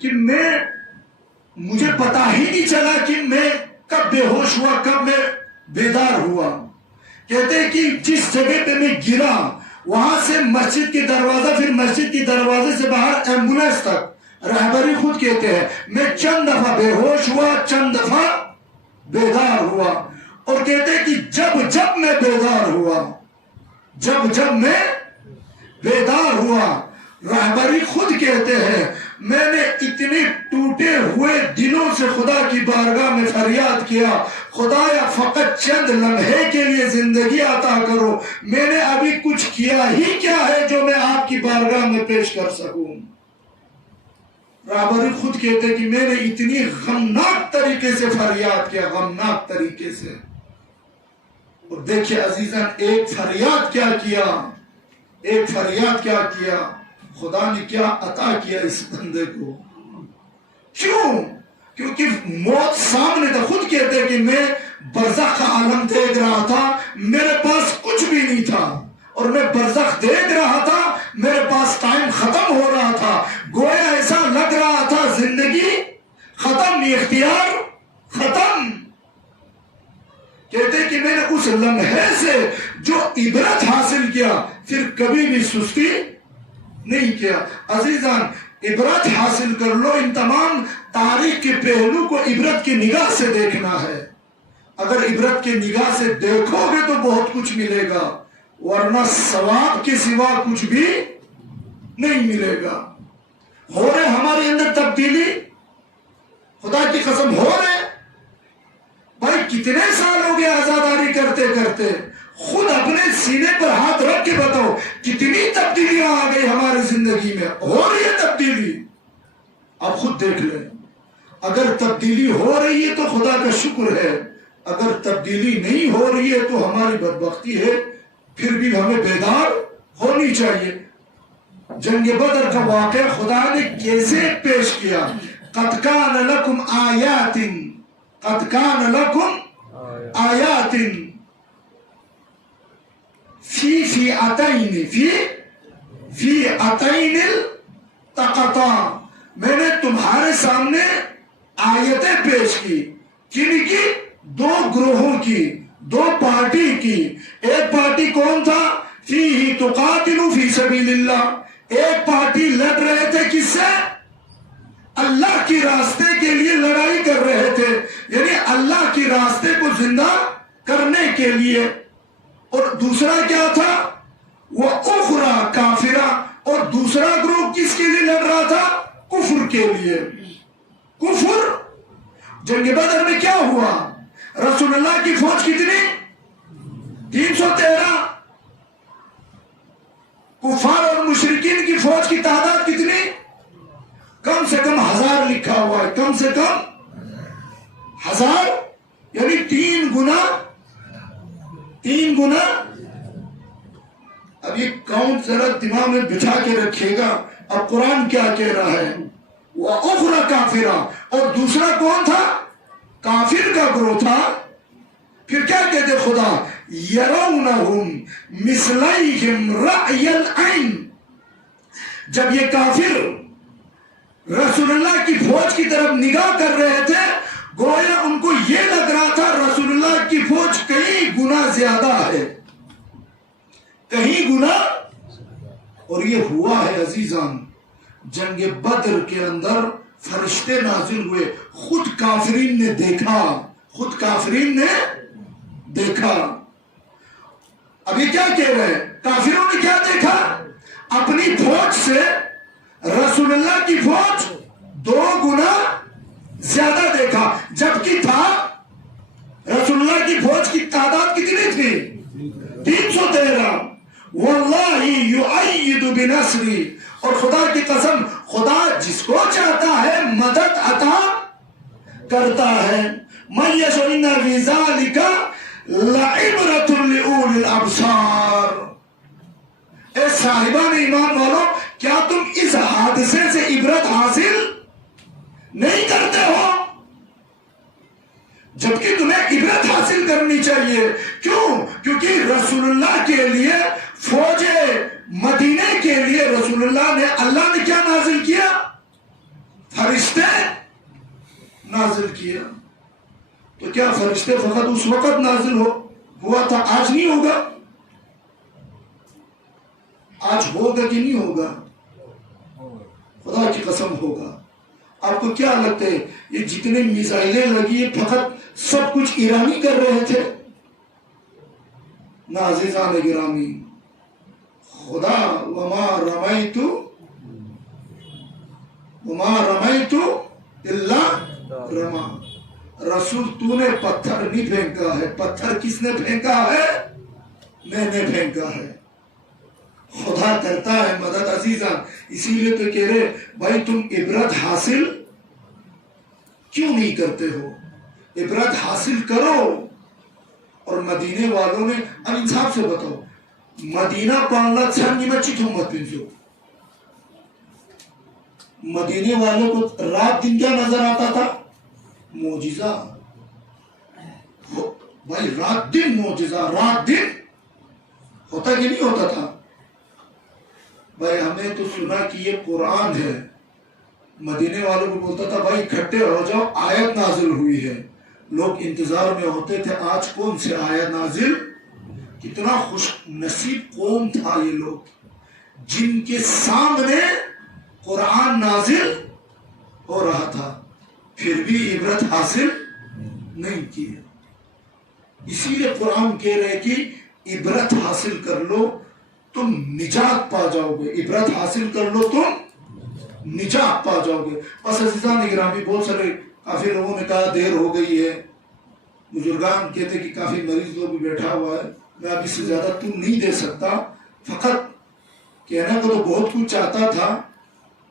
کہ مجھے پتا ہی نہیں چلا کہ میں کب بے ہوش ہوا کب میں بیدار ہوا. کہتے ہیں کہ جس جگہ پہ میں گرا وہاں سے مسجد کی دروازہ, پھر مسجد کی دروازے سے باہر ایمبولینس تک, رہبری خود کہتے ہیں میں چند دفعہ بے ہوش ہوا, چند دفعہ بیدار ہوا. اور کہتے ہیں کہ جب میں بیدار ہوا, جب میں بیدار ہوا, رہبری خود کہتے ہیں میں نے اتنے ٹوٹے ہوئے دلوں سے خدا کی بارگاہ میں فریاد کیا, خدایا فقط چند لمحے کے لیے زندگی عطا کرو, میں نے ابھی کچھ کیا ہی کیا ہے جو میں آپ کی بارگاہ میں پیش کر سکوں. رہبری خود کہتے ہیں کہ میں نے اتنی غمناک طریقے سے فریاد کیا, غمناک طریقے سے. اور دیکھیں عزیزاً ایک فریاد کیا کیا, خدا نے کیا عطا کیا اس بندے کو. کیوں؟ کیونکہ موت سامنے تھا. خود کہتے ہیں کہ میں برزخ کا عالم دیکھ رہا تھا, میرے پاس کچھ بھی نہیں تھا, اور میں برزخ دیکھ رہا تھا, میرے پاس ٹائم ختم ہو رہا تھا, گویا ایسا لگ رہا تھا زندگی ختم, اختیار ختم. کہتے کہ میں نے اس لمحے سے جو عبرت حاصل کیا پھر کبھی بھی سستی نہیں کیا. عزیزان عبرت حاصل کر لو, ان تمام تاریخ کے پہلو کو عبرت کی نگاہ سے دیکھنا ہے. اگر عبرت کی نگاہ سے دیکھو گے تو بہت کچھ ملے گا, ورنہ ثواب کے سوا کچھ بھی نہیں ملے گا. ہو رہے ہمارے اندر تبدیلی, خدا کی قسم ہو رہے. بھائی کتنے سال ہو گئے آزاداری کرتے کرتے, خود اپنے سینے پر ہاتھ رکھ کے بتاؤ کتنی تبدیلیاں آ گئی ہماری زندگی میں. ہو رہی ہے تبدیلی, آپ خود دیکھ لیں. اگر تبدیلی ہو رہی ہے تو خدا کا شکر ہے, اگر تبدیلی نہیں ہو رہی ہے تو ہماری بدبختی ہے. پھر بھی ہمیں بیدار ہونی چاہیے. جنگ بدر کا واقعہ خدا نے کیسے پیش کیا. قد کان لکم آیات, قد کان لکم آیات فی فئتین التقطا. میں نے تمہارے سامنے آیتیں پیش کی. کن کی؟ دو گروہوں کی, دو پارٹی کی. ایک پارٹی کون تھا؟ فیہ تقاتل فی سبیل اللہ. ایک پارٹی لڑ رہے تھے کس سے؟ اللہ کی راستے کے لیے لڑائی کر رہے تھے, یعنی اللہ کی راستے کو زندہ کرنے کے لیے. اور دوسرا کیا تھا؟ وہ اخرى کافرہ. اور دوسرا گروہ کس کے لیے لڑ رہا تھا؟ کفر کے لیے. کفر. جنگ بدر میں کیا ہوا؟ رسول اللہ کی فوج کتنی؟ 313. کفار اور مشرکین کی فوج کی تعداد کتنی؟ کم سے کم 1000 لکھا ہوا ہے, کم سے کم 1000, یعنی 3 گنا. اب یہ کاؤنٹ ذرا دماغ میں بچھا کے رکھیے گا. اب قرآن کیا کہہ رہا ہے؟ وَأُخْرَى کافرہ. اور دوسرا کون تھا؟ کافر کا گروہ تھا. پھر کیا کہتے خدا؟ يَرَوْنَهُمْ مِثْلَيْهِمْ رَأْيَ الْعَيْنِ. جب یہ کافر رسول اللہ کی فوج کی طرف نگاہ کر رہے تھے, گویا ان کو یہ لگ رہا تھا رسول اللہ کی فوج کئی گنا زیادہ ہے, کہیں گنا. اور یہ ہوا ہے عزیزان. جنگ بدر کے اندر فرشتے نازل ہوئے, خود کافرین نے دیکھا, خود کافرین نے دیکھا. ابھی کیا کہہ رہے ہیں؟ کافروں نے کیا دیکھا؟ اپنی فوج سے رسول اللہ کی فوج 2 گنا زیادہ دیکھا. جبکہ تھا رسول اللہ کی فوج کی تعداد کتنی تھی؟ 313. واللہ یؤید بنصری. اور خدا کی قسم خدا جس کو چاہتا ہے مدد عطا کرتا ہے. من یشاء ان فی ذلک لعبرۃ لأولی الابصار. اے صاحبان ایمان والو, کیا تم اس حادثے سے عبرت حاصل نہیں کرتے ہو؟ جبکہ تمہیں عبرت حاصل کرنی چاہیے. کیوں؟ کیونکہ رسول اللہ کے لیے, فوج مدینے کے لیے رسول اللہ نے, اللہ نے کیا نازل کیا؟ نازل کیا. تو کیا فرشتے فقط اس وقت نازل ہوا تھا؟ آج نہیں ہوگا؟ آج ہوگا کہ نہیں ہوگا؟ خدا کی قسم ہوگا. آپ کو کیا لگتا ہے یہ جتنے میزائلیں لگی فقط سب کچھ ایرانی کر رہے تھے؟ عزیزان گرامی، خدا وما رمیت الا رما. رسول تو نے پتھر نہیں پھینکا ہے. پتھر کس نے پھینکا ہے؟ میں نے پھینکا ہے. خدا کرتا ہے مدد عزیزان. اسی لیے تو کہہ رہے بھائی تم عبرت حاصل کیوں نہیں کرتے ہو؟ عبرت حاصل کرو. اور مدینے والوں نے اب انصاف سے بتاؤ، مدینہ پالنا چھنگی مچی تھو مت پنسو. مدینے والوں کو رات دن کیا نظر آتا تھا؟ معجزہ. بھائی رات دن معجزہ، رات دن ہوتا کہ نہیں ہوتا تھا؟ بھائی ہمیں تو سنا کہ یہ قرآن ہے. مدینے والوں کو بولتا تھا بھائی اکٹھے ہو جاؤ، آیت نازل ہوئی ہے. لوگ انتظار میں ہوتے تھے آج کون سے آیت نازل. کتنا خوش نصیب قوم تھا یہ لوگ جن کے سامنے قرآن نازل ہو رہا تھا، پھر بھی عبرت حاصل نہیں کی. اسی لیے قرآن کہہ رہے کہ عبرت حاصل کر لو تم نجات پا جاؤ گے. عبرت حاصل کر لو تم نجات پا جاؤ گے. بس عزیزان گرامی، بہت سارے کافی لوگوں نے کہا دیر ہو گئی ہے. بزرگان کہتے کہ کافی مریض لوگ بھی بیٹھا ہوا ہے، میں اب اس سے زیادہ تم نہیں دے سکتا. فقط کہنے کو تو بہت کچھ چاہتا تھا،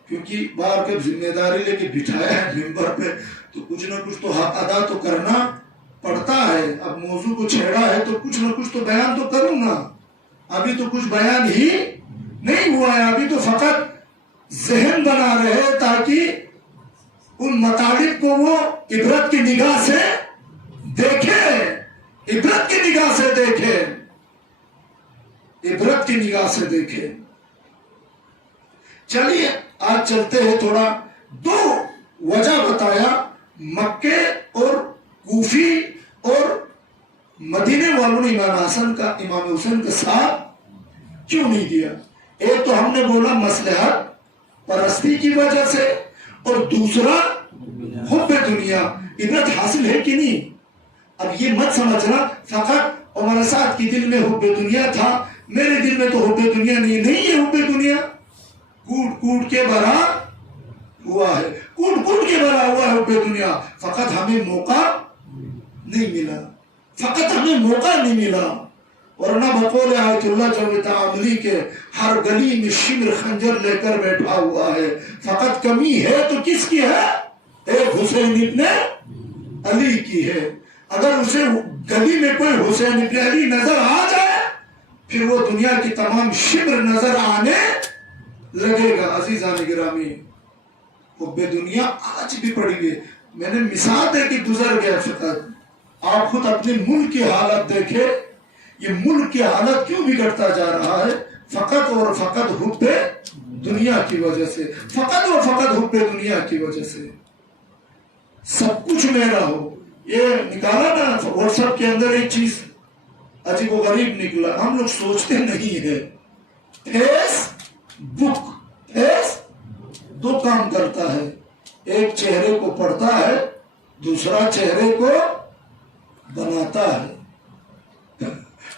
کیونکہ باہر کے ذمہ داری لے کے بٹھایا ہے ممبر پہ، تو کچھ نہ کچھ تو حق ادا تو کرنا پڑتا ہے. اب موضوع کو چھیڑا ہے تو کچھ نہ کچھ تو بیان تو کروں گا. ابھی تو کچھ بیان ہی نہیں ہوا ہے. ابھی تو فقط ذہن بنا رہے تاکہ ان مطالب کو وہ عبرت کی نگاہ سے دیکھے. عبرت کی نگاہ سے دیکھے. عبرت کی نگاہ سے دیکھے. چلیے آج چلتے ہیں. تھوڑا دو وجہ بتایا مکے اور کوفی اور مدینے والوں نے امام حسین کا ساتھ کیوں نہیں دیا. ایک تو ہم نے بولا مصلحت پرستی کی وجہ سے، اور دوسرا حب دنیا. عبرت حاصل ہے کہ نہیں؟ اب یہ مت سمجھنا فقط عمر سعد کی دل میں حب دنیا تھا، میرے دل میں تو حب دنیا نہیں ہے. حب دنیا کوٹ کوٹ کے بھرا ہوا ہے، کوٹ کوٹ کے بھرا ہوا ہے حب دنیا. فقط ہمیں موقع نہیں ملا، فقط ہمیں موقع نہیں ملا. ورنہ بقول آیت اللہ جو تعاملی کے ہر گلی میں شمر خنجر لے کر بیٹھا ہوا ہے. فقط کمی ہے تو کس کی ہے؟ ایک حسین ابن علی کی ہے. اگر اسے گلی میں کوئی حسین ابن علی نظر آ جائے پھر وہ دنیا کی تمام شمر نظر آنے لگے گا. عزیزان گرامی، حب دنیا آج بھی پڑی ہوئی. میں نے مثال دے کے گزر گیا. فقط آپ خود اپنے ملک کی حالت دیکھے. یہ ملک کی حالت کیوں بگڑتا جا رہا ہے؟ فقط اور فقط حب دنیا کی وجہ سے. فقط اور فقط حب دنیا کی وجہ سے. سب کچھ میرا ہو. یہ نکالا نا واٹس ایپ کے اندر ایک چیز عجیب و غریب نکلا. ہم لوگ سوچتے نہیں ہے. فیس بک، فیس دو کام کرتا ہے. ایک چہرے کو پڑھتا ہے، دوسرا چہرے کو بناتا ہے.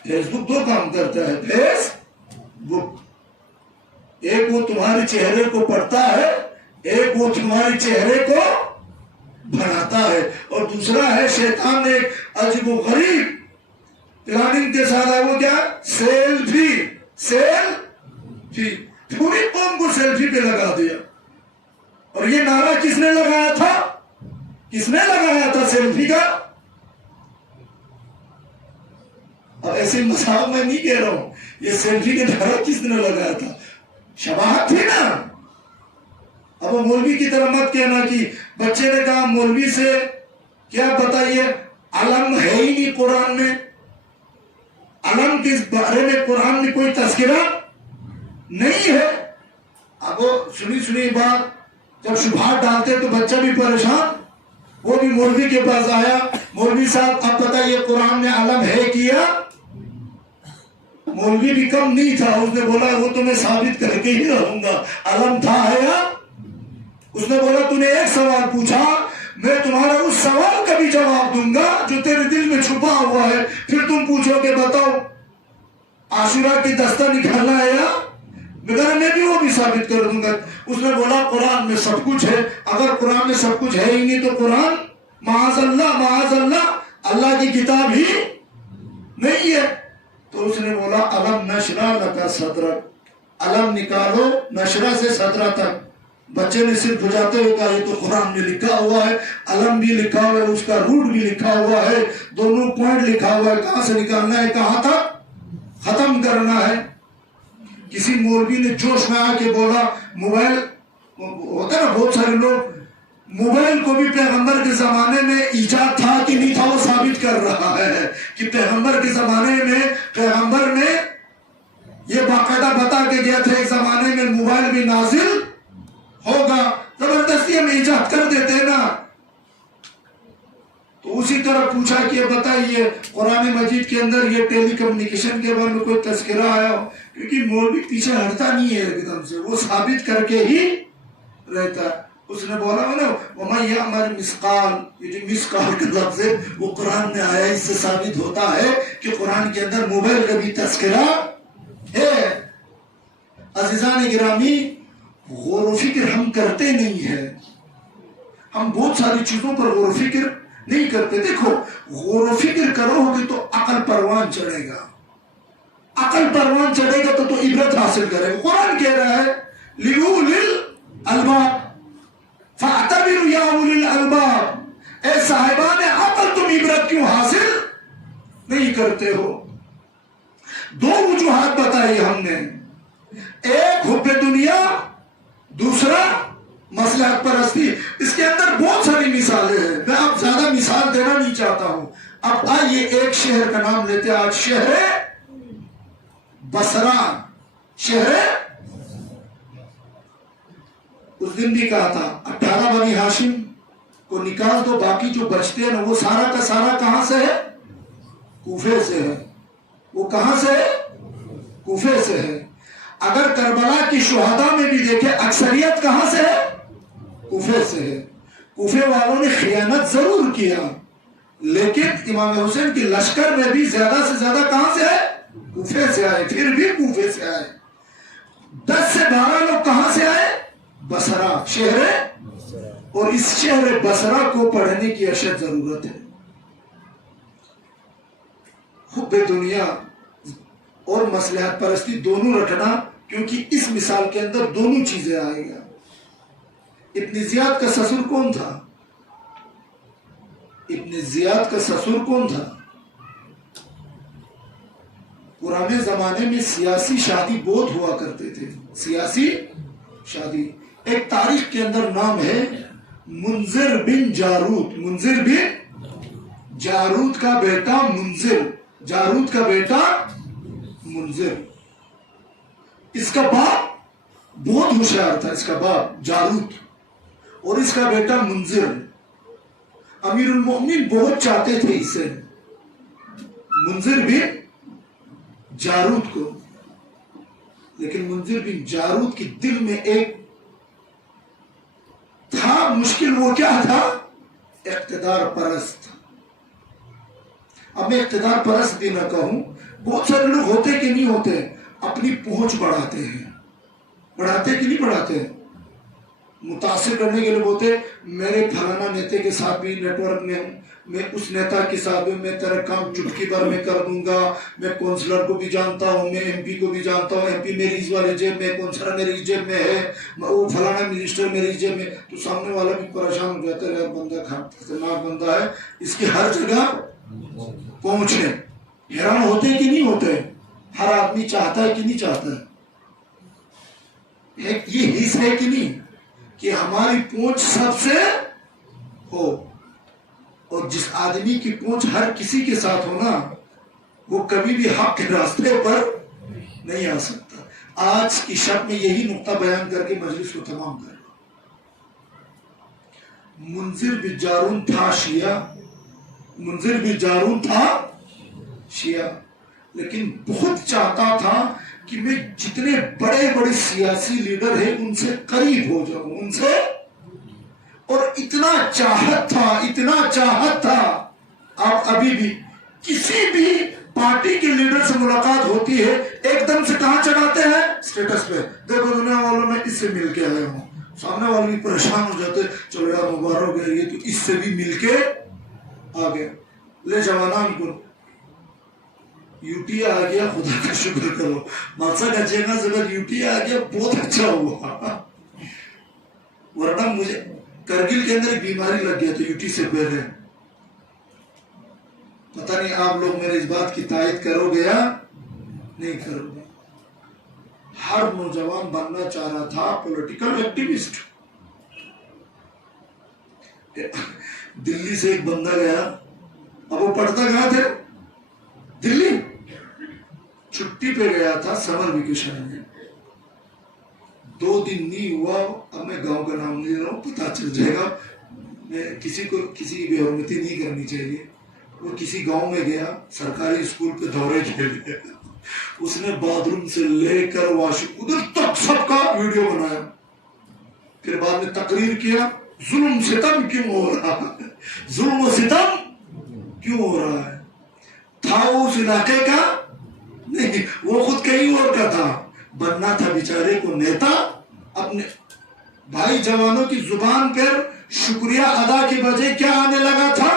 فیس بک دو کام کرتا ہے. فیس بک ایک وہ تمہارے چہرے کو پڑھتا ہے، ایک وہ تمہارے چہرے کو بناتا ہے. اور دوسرا ہے شیطان نے ایک عجیب و غریب پلاننگ کے ساتھ ہے. وہ کیا؟ سیلفی. سیلفی پوری قوم کو سیلفی پہ لگا دیا. اور یہ نعرہ کس نے لگایا تھا؟ کس نے لگایا تھا سیلفی کا؟ اب ایسے مساو میں نہیں کہہ رہا ہوں. یہ سیلفی کا نعرہ کس نے لگایا تھا؟ شباہت تھی نا. اب وہ مولوی کی طرح مت کہنا کہ بچے نے کہا مولوی سے کیا بتائیے، علم ہے ہی نہیں قرآن میں. علم کے بارے میں قرآن میں کوئی تذکرہ نہیں ہے. اب وہ سنی بات جب شبہات ڈالتے تو بچہ بھی پریشان وہ بھی مولوی کے پاس آیا، مولوی صاحب آپ بتائیے قرآن میں علم ہے کیا؟ مولوی بھی کم نہیں تھا، اس نے بولا وہ تو میں ثابت کر کے ہی رہوں گا، علم تھا ہے یا؟ اس نے بولا تو نے ایک سوال پوچھا، میں تمہارا اس سوال کا بھی جواب دوں گا جو تیرے دل میں چھپا ہوا ہے، پھر تم پوچھو کہ بتاؤ عاشورہ کی دستہ نکالنا ہے یا؟ میں بھی وہ بھی ثابت کر دوں گا۔ اس نے بولا قرآن میں سب کچھ ہے، اگر قرآن میں سب کچھ ہے ہی نہیں تو قرآن معاذ اللہ اللہ کی کتاب ہی نہیں ہے۔ تو اس نے بولا علم نشرح لک صدرک، علم نکالو نشرہ سے صدرہ تک۔ بچے نے صرف بجاتے ہوئے کہا یہ تو قرآن میں لکھا ہوا ہے، علم بھی لکھا ہوا ہے، اس کا روٹ بھی لکھا ہوا ہے، دونوں پوائنٹ لکھا ہوا ہے، کہاں سے نکالنا ہے کہاں تک ختم کرنا ہے۔ کسی مولوی نے جوش میں آ کے بولا موبائل ہوتا ہے نا، بہت سارے لوگ موبائل کو بھی پیغمبر کے زمانے میں ایجاد تھا کہ نہیں تھا وہ ثابت کر رہا ہے کہ پیغمبر کے زمانے میں پیغمبر نے یہ باقاعدہ بتا کے گیا تھا ایک زمانے میں موبائل بھی نازل ہوگا، زبردستی ہم ایجاد کر دیتے نا۔ تو اسی طرح پوچھا کہ بتائیے قرآن مجید کے اندر یہ ٹیلی کمیونیکیشن کے بارے میں کوئی تذکرہ آیا ہو؟ کیونکہ مولوی پیچھے ہٹتا نہیں ہے ایک دم سے، وہ ثابت کر کے ہی رہتا ہے۔ اس نے بولا وَمَن يَعْمَلْ مِثْقَالَ، یہ جو مثقال کا لفظ ہے وہ قرآن میں آیا، اس سے ثابت ہوتا ہے کہ قرآن کے اندر موبائل کا بھی تذکرہ ہے۔ عزیزان گرامی، غور و فکر ہم کرتے نہیں ہیں، ہم بہت ساری چیزوں پر غور و فکر نہیں کرتے۔ دیکھو غور و فکر کرو گے تو عقل پروان چڑھے گا، عقل پروان چڑھے گا تو عبرت حاصل کرے گا۔ قرآن کہہ رہا ہے لِأُولِي الْأَلْبَابِ فَاعْتَبِرُوا يَا أُولِي الْأَلْبَابِ، اے صاحبان عقل تم عبرت کیوں حاصل نہیں کرتے ہو؟ دو وجوہات بتائی ہم نے، ایک حب دنیا، دوسرا مصلحت پرستی۔ اس کے اندر بہت ساری مثالیں ہیں، میں اب زیادہ مثال دینا نہیں چاہتا ہوں۔ اب آئیے ایک شہر کا نام لیتے ہیں آج، شہر بصرہ۔ شہر اس دن بھی کہا تھا 18 بنی ہاشم کو نکال دو، باقی جو بچتے ہیں نا وہ سارا کا سارا کہاں سے ہے؟ کوفے سے ہے۔ وہ کہاں سے ہے؟ کوفے سے ہے۔ اگر کربلا کی شہداء میں بھی دیکھیں اکثریت کہاں سے ہے؟ کوفے سے ہے۔ کوفے والوں نے خیانت ضرور کیا، لیکن امام حسین کی لشکر میں بھی زیادہ سے زیادہ کہاں سے ہے؟ کوفے سے آئے، پھر بھی کوفے سے آئے۔ 10 سے 12 لوگ کہاں سے آئے؟ بصرہ، شہر، اور اس شہر بصرہ کو پڑھنے کی اشد ضرورت ہے۔ حب دنیا اور مصلحت پرستی دونوں رکھنا، کیونکہ اس مثال کے اندر دونوں چیزیں آئے گا۔ ابن زیاد کا سسر کون تھا؟ ابن زیاد کا سسر کون تھا؟ پرانے زمانے میں سیاسی شادی بہت ہوا کرتے تھے، سیاسی شادی۔ ایک تاریخ کے اندر نام ہے منذر بن جارود، منذر بن جارود کا بیٹا منذر، جارود کا بیٹا منذر۔ اس کا باپ بہت ہوشیار تھا، اس کا باپ جارود اور اس کا بیٹا منذر۔ امیر المومنین بہت چاہتے تھے اسے، منذر بن جارود کو، لیکن منذر بن جارود کی دل میں ایک تھا مشکل، وہ کیا تھا؟ اقتدار پرست۔ اب میں اقتدار پرست بھی نہ کہوں، بہت سارے لوگ ہوتے کہ نہیں ہوتے اپنی پہنچ بڑھاتے ہیں، بڑھاتے کہ نہیں بڑھاتے، متاثر کرنے کے لیے بولتے میرے فلانا نیتے کے ساتھ بھی نیٹ ورک میں ہوں، میں اس نیتا کے ساتھ بھی میں تیرا کام چٹکی بھر میں کر دوں گا، میں کونسلر کو بھی جانتا ہوں، میں ایم پی کو بھی جانتا ہوں، ایم پی میری اس والے جیب میں، کونسلر میری جیب میں ہے، وہ فلانا منسٹر میری جیب میں۔ تو سامنے والا بھی پریشان ہو جاتا ہے، بندہ خطرناک بندہ ہے، اس کی ہر جگہ پہنچے۔ حیران ہوتے کہ نہیں ہوتے؟ ہر آدمی چاہتا ہے کہ نہیں چاہتا ہے؟ یہ حص ہے کہ نہیں کہ ہماری پہنچ سب سے ہو، اور جس آدمی کی پہنچ ہر کسی کے ساتھ ہونا وہ کبھی بھی حق کے راستے پر نہیں آ سکتا۔ آج کی شب میں یہی نقطہ بیان کر کے مجلس کو تمام کر رہا ہوں۔ منذر بن جارون تھا شیعہ، منذر بن جارون تھا شیعہ، لیکن بہت چاہتا تھا کہ میں جتنے بڑے بڑے سیاسی لیڈر ہیں ان سے قریب ہو جاؤں، ان سے، اور اتنا چاہت تھا، اتنا چاہت تھا. آپ ابھی بھی کسی بھی پارٹی کے لیڈر سے ملاقات ہوتی ہے ایک دم سے کہاں چڑھاتے ہیں؟ اسٹیٹس پہ، دیکھو دنیا والوں میں اس سے مل کے آیا ہوں. سامنے والے بھی پریشان ہو جاتے، چلو یار مبارک ہے، یہ تو اس سے بھی مل کے آ گیا. لے جوانان کو یوٹی آ گیا، خدا کا شکر کرو. ماسا کا چینا اگر یوٹی آ گیا بہت اچھا ہوا، ورنہ مجھے کرگل کے اندر ایک بیماری لگ گیا تو یوٹی سے پہلے. پتہ نہیں آپ لوگ میرے اس بات کی تائید کرو گے یا نہیں کرو گے. ہر نوجوان بننا چاہ رہا تھا پولیٹیکل ایکٹیوسٹ. دلی سے ایک بندہ گیا، اب وہ پڑھتا کہاں تھے؟ دلی. چھٹی پہ گیا تھا سمر ویکیشن میں، 2 دن نہیں ہوا. اب میں گاؤں کا نام نہیں لے رہا ہوں، پتا چل جائے گا. میں کسی کی بے حرمتی نہیں کرنی چاہیے. وہ کسی گاؤں میں گیا، سرکاری اسکول پہ دورے کے لیے. اس نے باتھ روم سے لے کر واش ادھر تک سب کا ویڈیو بنایا. پھر بعد میں تقریر کیا، ظلم ستم کیوں ہو رہا ہے، ظلم و ستم کیوں ہو رہا ہے. تھا وہ اس علاقے کا نہیں، وہ خود کہیں اور کا تھا. بننا تھا بیچارے کو نیتا. اپنے بھائی جوانوں کی زبان پر شکریہ ادا کی بجائے کیا آنے لگا تھا؟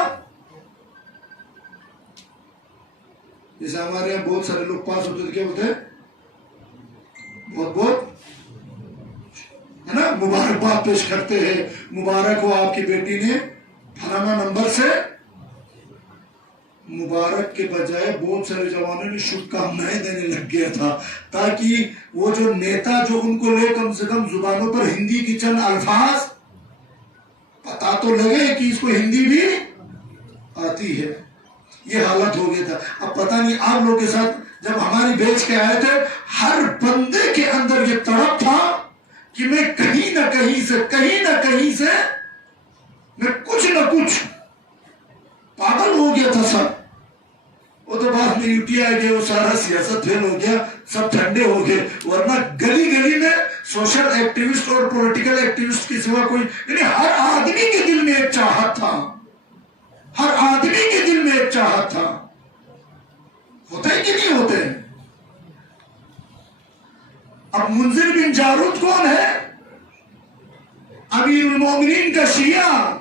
جیسے ہمارے یہاں بہت سارے لوگ پاس ہوتے تھے، کیا بولتے ہیں؟ بہت بہت ہے نا، مبارکباد پیش کرتے ہیں، مبارک ہو آپ کی بیٹی نے فلانا نمبر سے. مبارک کے بجائے بہت سارے جوانوں نے شبھ کامنائیں دینے لگ گیا تھا، تاکہ وہ جو نیتا جو ان کو لے کم سے کم زبانوں پر ہندی کی چند الفاظ پتا تو لگے کہ اس کو ہندی بھی آتی ہے. یہ حالت ہو گیا تھا. اب پتہ نہیں آپ لوگ کے ساتھ جب ہماری بیچ کے آئے تھے، ہر بندے کے اندر یہ تڑپ تھا کہ میں کہیں نہ کہیں سے میں کچھ نہ کچھ پاگل ہو گیا تھا سب. وہ تو بعد میں یوٹی آ گیا، وہ سارا سیاست فیل ہو گیا، سب ٹھنڈے ہو گئے. ورنہ گلی گلی میں سوشل ایکٹیوسٹ اور پولیٹیکل ایکٹیوسٹ کے سوا کوئی، یعنی ہر آدمی کے دل میں ایک چاہت تھا، ہر آدمی کے دل میں ایک چاہت تھا. ہوتے کہ نہیں ہوتے؟ اب منذر بن جارود کون ہے؟ امیر المومنین کا شیعہ،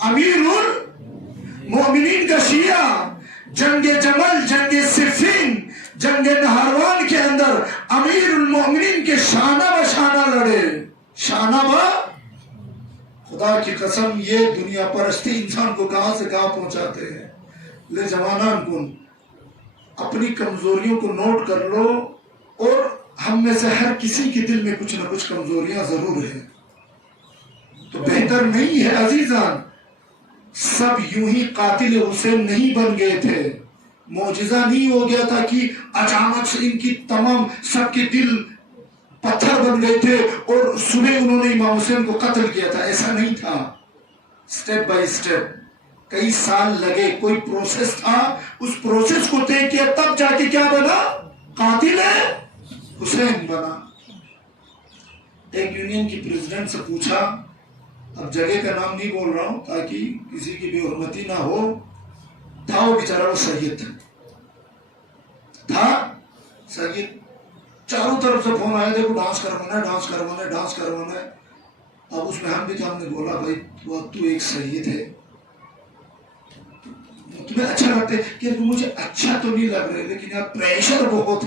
امیر المومنین کا شیعہ. جنگ جمل، جنگ صفین، جنگ نہاروان کے اندر امیر المومنین کے شانہ بہ شانہ لڑے. شانہ بہ، خدا کی قسم یہ دنیا پرستی انسان کو کہاں سے کہاں پہنچاتے ہیں. لے جوانان کن اپنی کمزوریوں کو نوٹ کر لو، اور ہم میں سے ہر کسی کے دل میں کچھ نہ کچھ کمزوریاں ضرور ہیں. تو بہتر نہیں ہے عزیزان، سب یوں ہی قاتل حسین نہیں بن گئے تھے. معجزہ نہیں ہو گیا تھا کہ اچانک سے ان کی تمام سب کے دل پتھر بن گئے تھے اور صبح انہوں نے امام حسین کو قتل کیا تھا. ایسا نہیں تھا. سٹیپ بائی سٹیپ کئی سال لگے، کوئی پروسیس تھا، اس پروسیس کو طے کیا، تب جا کے کیا بنا؟ قاتل حسین بنا. ایک یونین کی پریزیڈنٹ سے پوچھا، اب جگہ کا نام نہیں بول رہا ہوں تاکہ کسی کی بے حرمتی نہ ہو، تھا وہ بیچارہ وہ سید تھا، سید. چاروں طرف سے فون آئے، دیکھو ڈانس کروانا ہے. اب اس میں ہم بھی تھے، ہم نے بولا بھائی تو ایک سید ہے، تمہیں اچھا لگتا ہے؟ کہ مجھے اچھا تو نہیں لگ رہا، لیکن یار پریشر بہت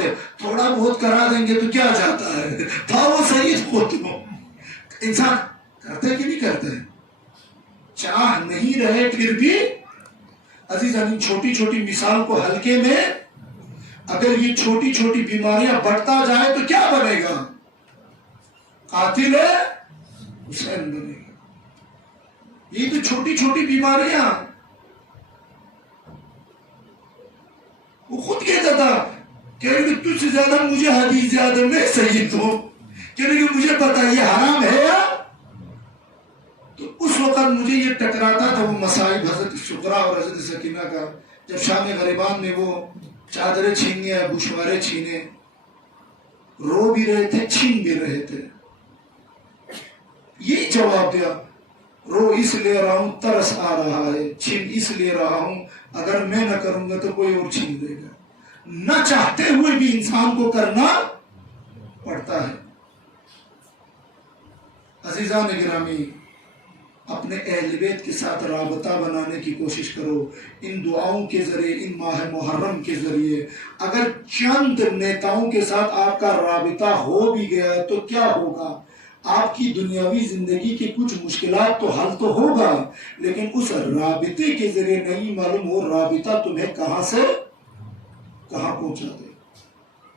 ہے، تھوڑا بہت کرا دیں گے تو کیا جاتا ہے. تھا وہ سید خود. انسان کرتے کہ نہیں کرتے؟ چاہ نہیں رہے پھر بھی عزیزان، چھوٹی چھوٹی مثال کو ہلکے میں اگر یہ چھوٹی چھوٹی بیماریاں بڑھتا جائے تو کیا بنے گا؟ قاتل حسین بنے گا. یہ تو چھوٹی چھوٹی بیماریاں. وہ خود کہتا تھا کہ تجھ سے زیادہ مجھے حدیث یاد ہے، میں سید ہوں، کہ مجھے پتا یہ حرام ہے یا بعد مجھے یہ ٹکراتا تھا وہ مصائب حضرت شکرا اور حضرت سکینہ کا، جب شام غریبان میں وہ چادریں چھیننے یا گوشوارے چھینے، رو بھی رہے تھے چھین بھی رہے تھے. یہی جواب دیا، رو اس لیے رہا ہوں ترس آ رہا ہے، چھین اس لیے رہا ہوں اگر میں نہ کروں گا تو کوئی اور چھین لے گا. نہ چاہتے ہوئے بھی انسان کو کرنا پڑتا ہے. عزیزان گرامی، اپنے اہل بیت کے ساتھ رابطہ بنانے کی کوشش کرو. ان دعاؤں کے ذریعے، ان ماہ محرم کے ذریعے اگر چند نیتاؤں کے ساتھ آپ کا رابطہ ہو بھی گیا تو کیا ہوگا؟ آپ کی دنیاوی زندگی کی کچھ مشکلات تو حل تو ہوگا، لیکن اس رابطے کے ذریعے نہیں معلوم ہو رابطہ تمہیں کہاں سے کہاں پہنچا دے،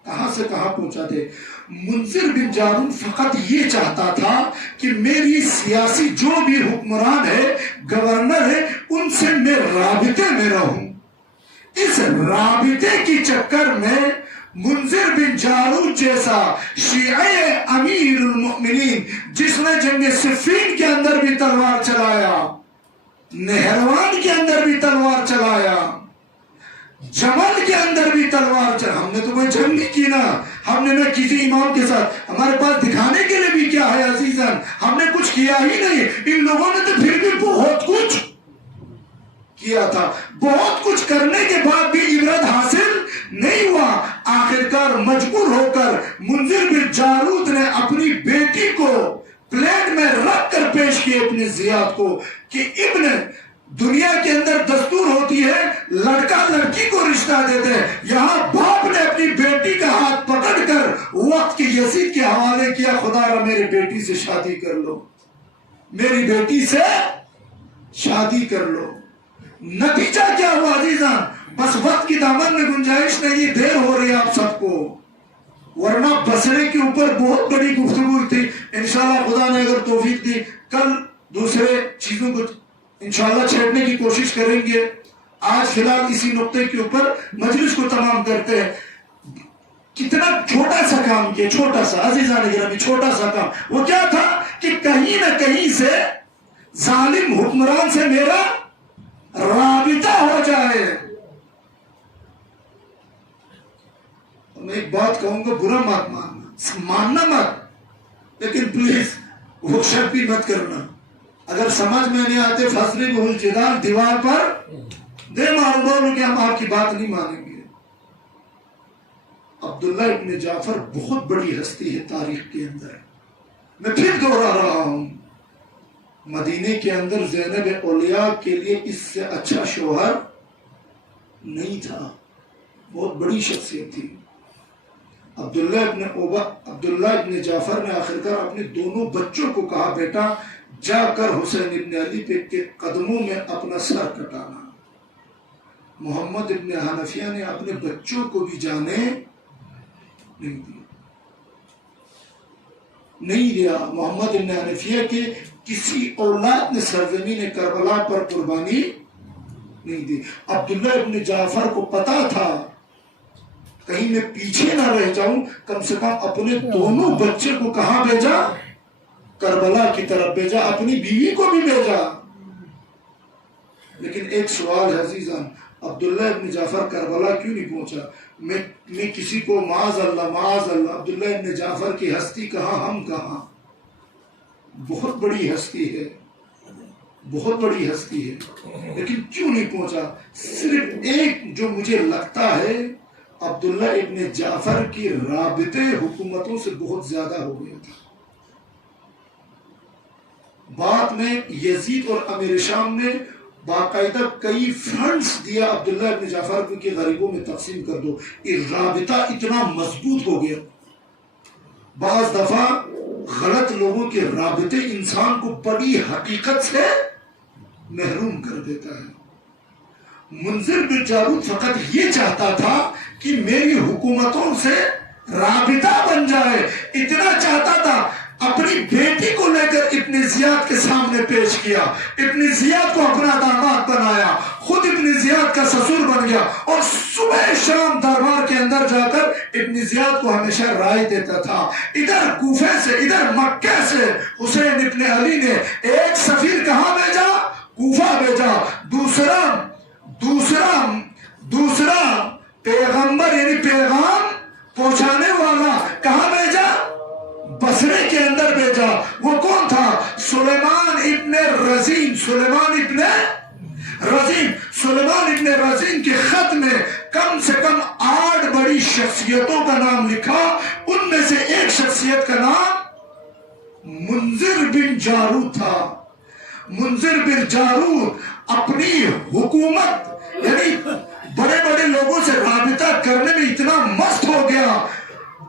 کہاں سے کہاں پہنچا دے. منذر بن جارود فقط یہ چاہتا تھا کہ میری سیاسی جو بھی حکمران ہے، گورنر ہے، ان سے میں رابطے میں رہوں. اس رابطے کی چکر میں منذر بن جارود جیسا شیعہ امیر المؤمنین، جس نے جنگ صفین کے اندر بھی تلوار چلایا، نہروان کے اندر بھی تلوار چلایا، جمل کے اندر بھی تلوار چلا. ہم نے تو کوئی جنگ نہیں کی نا، ہم نے نہ کسی امام کے ساتھ، ہمارے پاس دکھانے کے لیے بھی کیا ہے عزیزان، ہم نے کچھ کیا ہی نہیں. ان لوگوں نے تو پھر بھی بہت کچھ کیا تھا. بہت کچھ کرنے کے بعد بھی عبرت حاصل نہیں ہوا. آخرکار مجبور ہو کر منذر بن جارود نے اپنی بیٹی کو پلیٹ میں رکھ کر پیش کیے اپنے زیاد کو کہ ابن، دنیا کے اندر دستور ہوتی ہے لڑکا لڑکی کو رشتہ دیتے ہیں، یہاں باپ نے اپنی بیٹی کا ہاتھ پکڑ کر وقت کے یزید کے حوالے کیا، خدا را میری بیٹی سے شادی کر لو، میری بیٹی سے شادی کر لو. نتیجہ کیا ہوا عزیزان؟ بس وقت کی دامن میں گنجائش نہیں، دیر ہو رہی ہے آپ سب کو، ورنہ بسرے کے اوپر بہت بڑی گفتگو تھی. انشاءاللہ خدا نے اگر توفیق دی کل دوسرے چیزوں کو انشاءاللہ چھیڑنے کی کوشش کریں گے. آج فی الحال اسی نقطے کے اوپر مجلس کو تمام کرتے ہیں. کتنا چھوٹا سا کام کیا، چھوٹا سا عزیزان گرامی، چھوٹا سا کام. وہ کیا تھا کہ کہیں نہ کہیں سے ظالم حکمران سے میرا رابطہ ہو جائے. میں ایک بات کہوں گا، برا مت ماننا مت، لیکن پلیز وہ شک بھی مت کرنا. اگر سمجھ میں نہیں آتے فاصلے کو الجدال دیوار پر دے مارو، بولو کہ ہم آپ کی بات نہیں مانیں گے. عبداللہ ابن جعفر بہت بڑی ہستی ہے تاریخ کے اندر. میں پھر دوہرا رہا ہوں، مدینے کے اندر زینب اولیاء کے لیے اس سے اچھا شوہر نہیں تھا، بہت بڑی شخصیت تھی. عبداللہ ابن جعفر نے آخرکار اپنے دونوں بچوں کو کہا، بیٹا جا کر حسین ابن علی کے قدموں میں اپنا سر کٹانا. محمد ابن حنفیہ نے اپنے بچوں کو بھی جانے نہیں دیا. محمد ابن حنفیہ کے کسی اولاد نے سرزمین کربلا پر قربانی نہیں دی. عبداللہ ابن جعفر کو پتا تھا کہیں میں پیچھے نہ رہ جاؤں، کم سے کم اپنے دونوں بچے کو کہاں بھیجا؟ کربلا کی طرف بھیجا، اپنی بیوی کو بھی بھیجا. لیکن ایک سوال ہے عزیزان، عبداللہ ابن جعفر کربلا کیوں نہیں پہنچا؟ میں کسی کو معاذ اللہ عبداللہ ابن جعفر کی ہستی کہاں، ہم کہاں. بہت بڑی ہستی ہے، بہت بڑی ہستی ہے، لیکن کیوں نہیں پہنچا؟ صرف ایک جو مجھے لگتا ہے، عبداللہ ابن جعفر کی رابطے حکومتوں سے بہت زیادہ ہو گیا تھا. بعد میں یزید اور امیر شام نے باقاعدہ کئی فنڈز دیا عبداللہ ابن جعفر کو کہ غریبوں میں تقسیم کر دو. یہ رابطہ اتنا مضبوط ہو گیا. بعض دفعہ غلط لوگوں کے رابطے انسان کو بڑی حقیقت سے محروم کر دیتا ہے. منذر بن جارود فقط یہ چاہتا تھا کہ میری حکومتوں سے رابطہ بن جائے، اتنا چاہتا تھا. اپنی بیٹی کو لے کر ابن زیاد کے سامنے پیش کیا، ابن زیاد کو اپنا داماد بنایا، خود ابن زیاد کا سسر بن گیا، اور صبح شام دربار کے اندر جا کر ابن زیاد کو ہمیشہ رائے دیتا تھا۔ ادھر کوفے سے، ادھر مکہ سے حسین ابن علی نے ایک سفیر کہاں بھیجا؟ کوفہ بھیجا۔ دوسرا پیغمبر یعنی پیغام پہنچانے والا کہاں بھیجا؟ بصرے کے اندر بھیجا۔ وہ کون تھا؟ سلیمان ابن رزین۔ سلیمان ابن رزین کے خط میں کم سے کم 8 بڑی شخصیتوں کا نام لکھا، ان میں سے ایک شخصیت کا نام منذر بن جارود تھا۔ منذر بن جارود اپنی حکومت یعنی بڑے بڑے لوگوں سے رابطہ کرنے میں اتنا مست ہو گیا،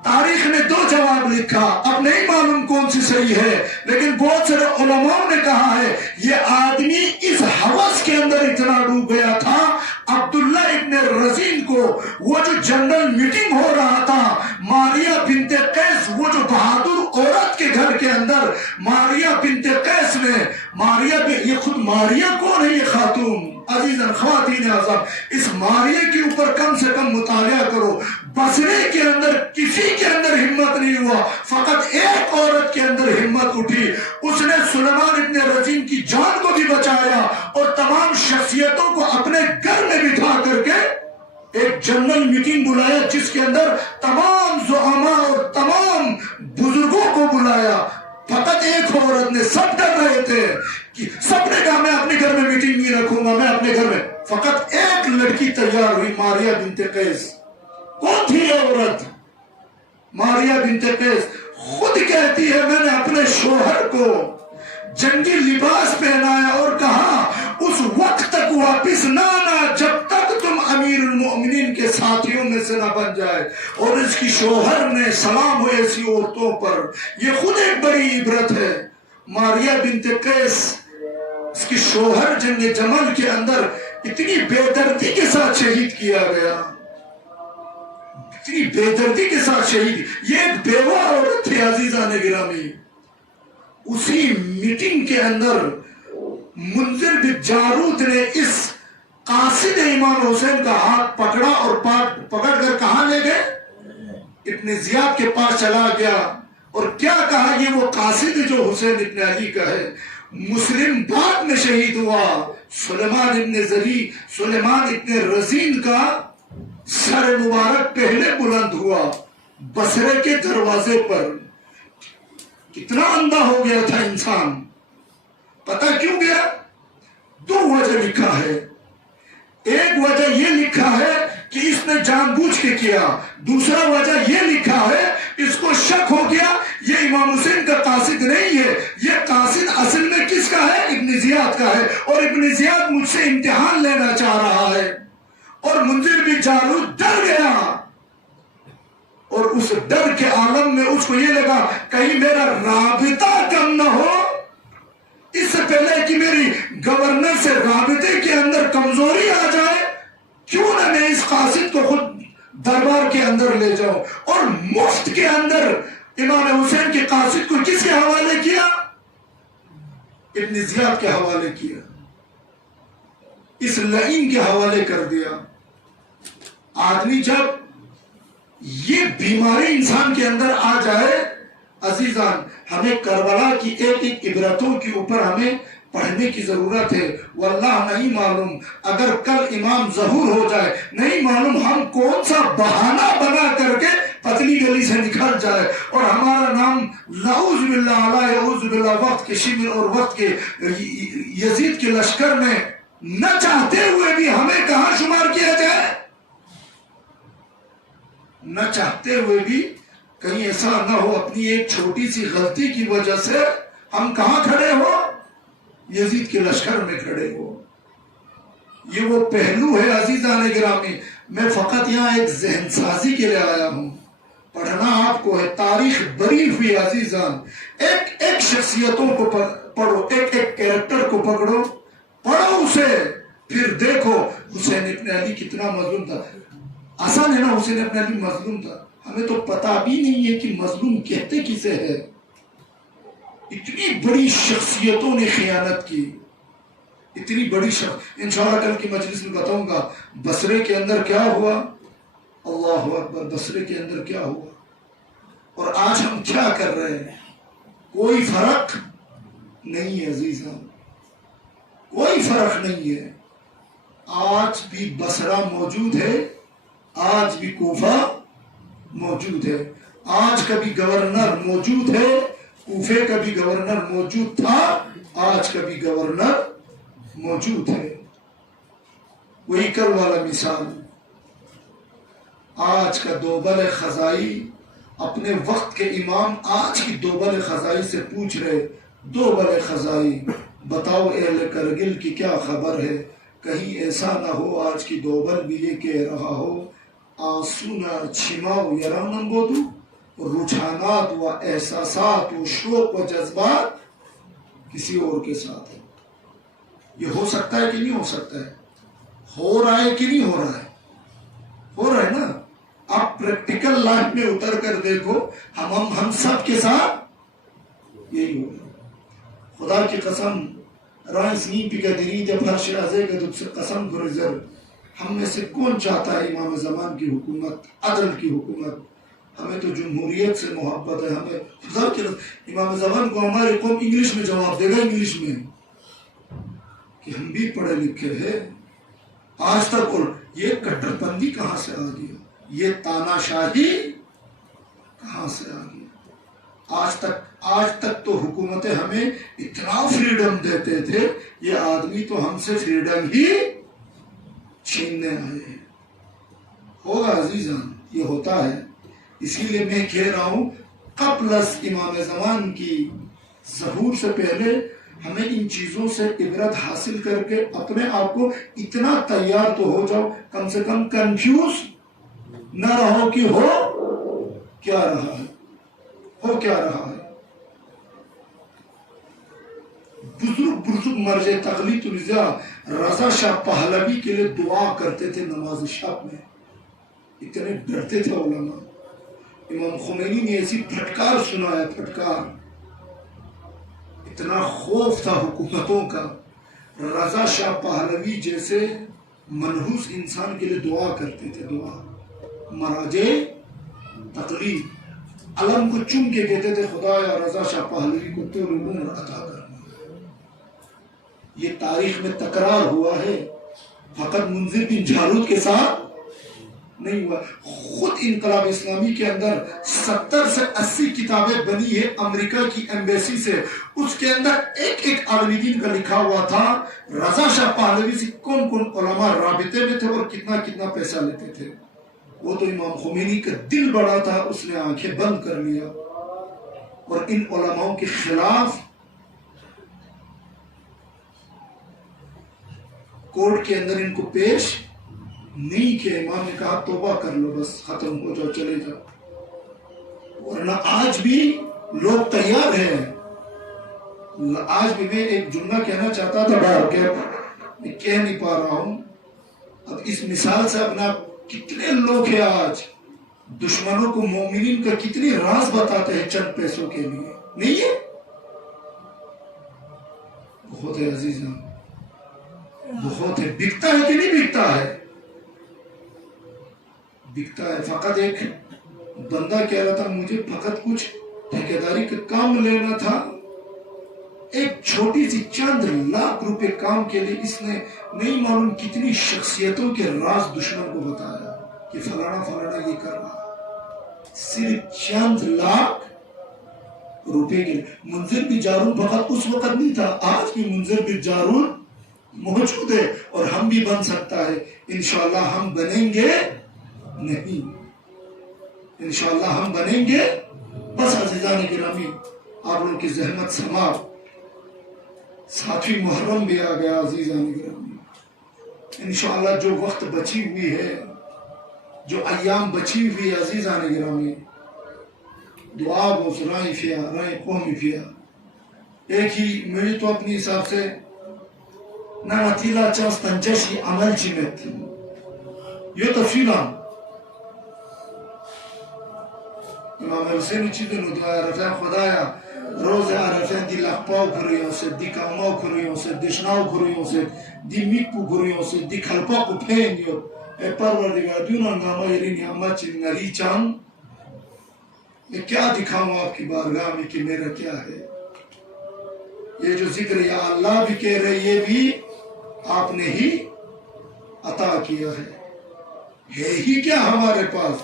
تاریخ نے 2 جواب لکھا، اب نہیں معلوم کون سی صحیح ہے، لیکن بہت سارے علماء نے کہا ہے یہ آدمی اس ہوس کے اندر اتنا ڈوب گیا تھا، عبداللہ ابن رزین کو وہ جو جنرل میٹنگ ہو رہا تھا، ماریہ بنت قیس، وہ جو بہادر عورت کے گھر کے اندر ماریہ بنت قیس نے، یہ خود ماریہ کون ہے؟ یہ خاتون، عزیزاً خواتین اعظم، اس ماریہ کے اوپر کم سے کم مطالعہ کرو۔ بصرے کے اندر کسی کے اندر ہمت نہیں ہوا، فقط ایک عورت کے اندر ہمت اٹھی، اس نے سلیمان ابن رزین کی جان کو بھی بچایا اور تمام شخصیتوں کو اپنے گھر میں بٹھا کر کے ایک جنرل میٹنگ بلایا، جس کے اندر تمام زعماء اور تمام بزرگوں کو بلایا۔ فقط ایک عورت نے، سب ڈر رہے تھے کہ سب نے کہا میں اپنے گھر میں میٹنگ نہیں رکھوں گا، میں اپنے گھر میں، فقط ایک لڑکی تیار ہوئی، ماریہ بنت قیس۔ کون تھی یہ عورت؟ ماریہ بنت قیس خود کہتی ہے میں نے اپنے شوہر کو جنگی لباس پہنایا اور کہا اس وقت تک واپس نہ آنا جب تک تم امیر المؤمنین کے ساتھیوں میں سے نہ بن جائے، اور اس کی شوہر نے سلام ہوئے ایسی عورتوں پر۔ یہ خود ایک بڑی عبرت ہے۔ ماریہ بنت قیس، اس کی شوہر جنگ جمل کے اندر اتنی بے دردی کے ساتھ شہید کیا گیا، اتنی بے دردی کے ساتھ شہید، یہ ایک بیوہ عورت تھی عزیزان گرامی۔ اسی میٹنگ کے اندر منذر بن جارود نے اس قاصد امام حسین کا ہاتھ پکڑا اور پکڑ کر کہاں لے گئے؟ ابن زیاد کے پاس چلا گیا اور کیا کہا؟ یہ وہ قاصد جو حسین ابن علی کا ہے، مسلم بعد میں شہید ہوا۔ سلیمان ابن رزین کا سر مبارک پہلے بلند ہوا بصرے کے دروازے پر۔ کتنا اندھا ہو گیا تھا انسان، پتہ کیوں گیا؟ 2 وجہ لکھا ہے۔ ایک وجہ یہ لکھا ہے کہ اس نے جان بوجھ کے کیا، دوسرا وجہ یہ لکھا ہے اس کو شک ہو گیا یہ امام حسین کا قاصد نہیں ہے، یہ قاصد اصل میں کس کا ہے؟ ابن زیاد کا ہے، اور ابن زیاد مجھ سے امتحان لینا چاہ رہا ہے۔ اور منذر بن جارود ڈر گیا، اور اس ڈر کے عالم میں اس کو یہ لگا کہیں میرا رابطہ کم نہ ہو، اس سے پہلے کہ میری گورنر سے رابطے کے اندر کمزوری آ جائے، کیوں نہ میں اس قاصد کو خود دربار کے اندر لے جاؤں۔ اور مفت کے اندر امام حسین کے قاصد کو کس کے حوالے کیا؟ ابن زیاد کے حوالے کیا، اس لعین کے حوالے کر دیا۔ آدمی جب یہ بیماری انسان کے اندر آ جائے، عزیزان ہمیں کربلا کی ایک عبرتوں کے اوپر ہمیں پڑھنے کی ضرورت ہے۔ واللہ نہیں معلوم اگر کل امام ظہور ہو جائے، نہیں معلوم ہم کون سا بہانہ بنا کر کے پتلی گلی سے نکل جائے اور ہمارا نام نعوذ باللہ علی اعوذ باللہ وقت کے شمر اور وقت کے یزید کے لشکر میں نہ چاہتے ہوئے بھی ہمیں کہاں شمار کیا جائے؟ نہ چاہتے ہوئے بھی کہیں ایسا نہ ہو اپنی ایک چھوٹی سی غلطی کی وجہ سے ہم کہاں کھڑے ہو؟ یزید کے لشکر میں کھڑے ہو۔ یہ وہ پہلو ہے عزیزان گرامی، میں فقط یہاں ایک ذہن سازی کے لیے آیا ہوں، پڑھنا آپ کو ہے۔ تاریخ بری ہوئی عزیزان، ایک ایک شخصیتوں کو پڑھو، ایک ایک کیریکٹر کو پکڑو، پڑھو اسے، پھر دیکھو حسین ابن علی کتنا مظلوم تھا۔ آسان ہے نا، حسین ابن علی مظلوم تھا، ہمیں تو پتہ بھی نہیں ہے کہ مظلوم کہتے کسے ہے۔ اتنی بڑی شخصیتوں نے خیانت کی، اتنی بڑی انشاءاللہ کل کی مجلس میں بتاؤں گا بصرے کے اندر کیا ہوا، اللہ اکبر، بصرے کے اندر کیا ہوا اور آج ہم کیا کر رہے ہیں، کوئی فرق نہیں ہے عزیزاں، کوئی فرق نہیں ہے۔ آج بھی بصرہ موجود ہے، آج بھی کوفہ موجود ہے، آج کا بھی گورنر موجود ہے، کوفے کا بھی گورنر موجود تھا، آج کا بھی گورنر موجود ہے۔ وہی کل والا مثال، آج کا دوبل خزائی اپنے وقت کے امام آج کی دوبل خزائی سے پوچھ رہے، دوبل خزائی بتاؤ اہل کرگل کی کیا خبر ہے، کہیں ایسا نہ ہو آج کی دوبل بھی یہ کہہ رہا ہو آنسونا چھماؤ یرانم بودو، رجحانات و احساسات و شوق و جذبات کسی اور کے ساتھ ہے۔ یہ ہو سکتا ہے کہ نہیں ہو سکتا ہے؟ ہو رہا ہے کہ نہیں ہو رہا ہے؟ ہو رہا ہے نا۔ آپ پریکٹیکل لائف میں اتر کر دیکھو، ہم سب کے ساتھ یہی ہو رہا ہے۔ خدا کی قسم رائے سنی پی کا درید فرش ازے کا دب سے قسم گرزر، ہم میں سے کون چاہتا ہے امام زمان کی حکومت، عدل کی حکومت؟ ہمیں تو جمہوریت سے محبت ہے، ہمیں خدا کی امام زمان کو ہماری قوم انگلش میں جواب دے گا، انگلش میں کہ ہم بھی پڑھے لکھے ہیں آج تک، اور یہ کٹر بندی کہاں سے آ گیا، یہ تانا شاہی کہاں سے آ گیا؟ آج تک تو حکومتیں ہمیں اتنا فریڈم دیتے تھے، یہ آدمی تو ہم سے فریڈم ہی چھیننے آئے ہیں۔ ہوگا عزیزان، یہ ہوتا ہے۔ اسی لیے میں کہہ رہا ہوں قبل از امام زمان کی ظہور سے پہلے ہمیں ان چیزوں سے عبرت حاصل کر کے اپنے آپ کو اتنا تیار تو ہو جاؤ، کم سے کم کنفیوز نہ رہو کہ ہو کیا رہا ہے، ہو کیا رہا ہے۔ بزرگ مرجع تقلید الرضا رضا شاہ پہلوی کے لیے دعا کرتے تھے نماز شب میں، اتنے ڈرتے تھے علماء۔ امام خمینی نے ایسی پھٹکار سنایا، پھٹکار، اتنا خوف تھا حکومتوں کا، رضا شاہ پہلوی جیسے منحوس انسان کے لیے دعا کرتے تھے، دعا مراجع تقلید علم کو چوم کے کہتے تھے خدایا رضا شاہ پہلوی کو طول عمر عطا کرنا۔ یہ تاریخ میں تکرار ہوا ہے، فقط منذر بن جارود کے ساتھ نہیں ہوا۔ خود انقلاب اسلامی کے اندر 70 سے 80 کتابیں بنی ہے امریکہ کی ایمبیسی سے، اس کے اندر ایک ایک عالمدین کا لکھا ہوا تھا رضا شاہ پہلوی سے کون کون علماء رابطے میں تھے اور کتنا کتنا پیسہ لیتے تھے۔ وہ تو امام خمینی کا دل بڑا تھا، اس نے آنکھیں بند کر لیا اور ان علماؤں کے خلاف کورٹ کے اندر ان کو پیش نہیں کیا۔ امام نے کہا توبہ کر لو، بس ختم ہو جاؤ، چلے جاؤ۔ ورنہ آج بھی لوگ تیار ہیں۔ آج بھی میں ایک جملہ کہنا چاہتا تھا باہر کے، میں کہہ نہیں پا رہا ہوں۔ اب اس مثال سے اپنا کتنے لوگ ہیں آج دشمنوں کو مومنین کا کتنی راز بتاتے ہیں چند پیسوں کے لیے، نہیں ہے؟ بہت ہے عزیزاں، بہت ہے۔ بکتا ہے کہ نہیں بکتا ہے؟ بکتا ہے۔ فقط ایک بندہ کہہ رہا تھا مجھے فقط کچھ ٹھیکیداری کا کام لینا تھا، ایک چھوٹی سی چند لاکھ روپے کام کے لیے اس نے نہیں معلوم کتنی شخصیتوں کے راز دشمن کو بتایا کہ فلانا فلانا یہ کر رہا، صرف چند لاکھ روپے کے لیے۔ منذر بن جارود فقط اس وقت نہیں تھا، آج بھی منذر بن جارود موجود ہے اور ہم بھی بن سکتا ہے انشاءاللہ۔ ہم بنیں گے نہیں، انشاءاللہ ہم بنیں گے۔ بس عزیزان گرامی، آپ لوگوں کی زحمت سماعت، 7ویں محرم بھی آ گیا عزیزان گرامی۔ انشاءاللہ جو وقت بچی ہوئی ہے، جو ایام بچی ہوئی ہے عزیزان گرامی، دعا بوس رائیں فیا رائیں قومی فیا، ایک ہی میری تو اپنی حساب سے ناتیلا چاست تنجشی عمل چیمت یہ تفصیلہ امام حسین چیزیں دعا رفع خدایا روز عرفه دی لقپاو گریوسه دی کاماو گریوسه دی شناو گریوسه دی میپو گریوسه دی کلپاکو پینیو اے پروردگار دیونا ناما یری نعمت چی نری چان میں کیا دکھاؤں آپ کی بارگاہ میں کہ میرا کیا ہے. یہ جو ذکر یا اللہ بھی کہہ رہے یہ بھی آپ نے ہی عطا کیا ہے ہی کیا ہمارے پاس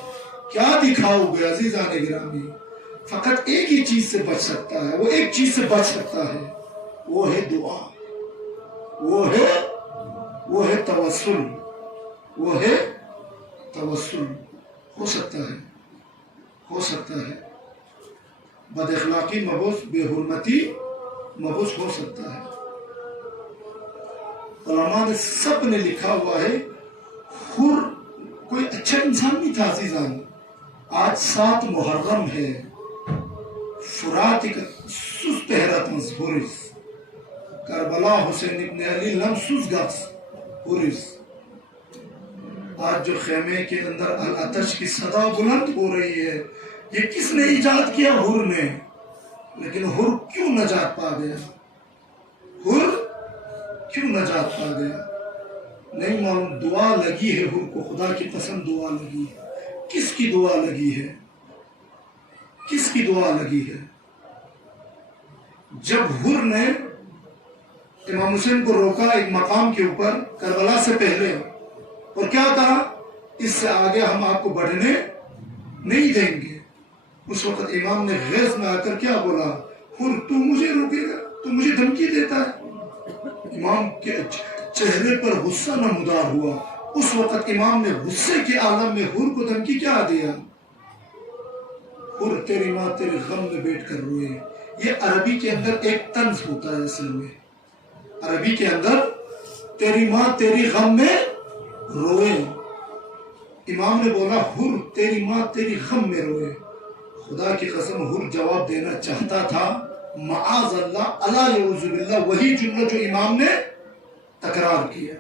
کیا دکھاؤ گے عزیزان گرامی. فقط ایک ہی چیز سے بچ سکتا ہے, وہ ایک چیز سے بچ سکتا ہے, وہ ہے دعا, وہ ہے توسل, وہ ہے توسل. ہو سکتا ہے بد اخلاقی مبوس, بے حرمتی مبوس ہو سکتا ہے. علماء نے سب نے لکھا ہوا ہے حر کوئی اچھا انسان نہیں تھا عزیزان. آج 7 محرم ہے, فرات ایک سوز پہرت مزبورس کربلا حسین ابن علی لم سوز گاس پورس. آج جو خیمے کے اندر الاتش کی صدا بلند ہو رہی ہے, یہ کس نے ایجاد کیا؟ حر نے. لیکن حر کیوں نجات پا گیا؟ حر کیوں نجات پا گیا؟ نہیں معلوم. دعا لگی ہے حر کو, خدا کی قسم دعا لگی ہے. کس کی دعا لگی ہے؟ کس کی دعا لگی ہے؟ جب حر نے امام حسین کو روکا ایک مقام کے اوپر کربلا سے پہلے, اور کیا کہا؟ اس سے آگے ہم آپ کو بڑھنے نہیں دیں گے. اس وقت امام نے غیظ میں آ کر کیا بولا؟ حر تو مجھے روکے گا, تو مجھے دھمکی دیتا ہے. امام کے چہرے پر غصہ نمودار ہوا. اس وقت امام نے غصے کے عالم میں حر کو دھمکی کیا دیا؟ حر تیری ماں تیرے غم میں بیٹھ کر روئے. یہ عربی کے اندر ایک طنز ہوتا ہے. اصل میں عربی کے اندر تیری ماں تیری غم میں روئے. امام نے بولا حر تیری ماں تیری غم میں روئے. خدا کی قسم حر جواب دینا چاہتا تھا معاذ اللہ الا یعوذ باللہ وہی جملہ جو امام نے تکرار کیا.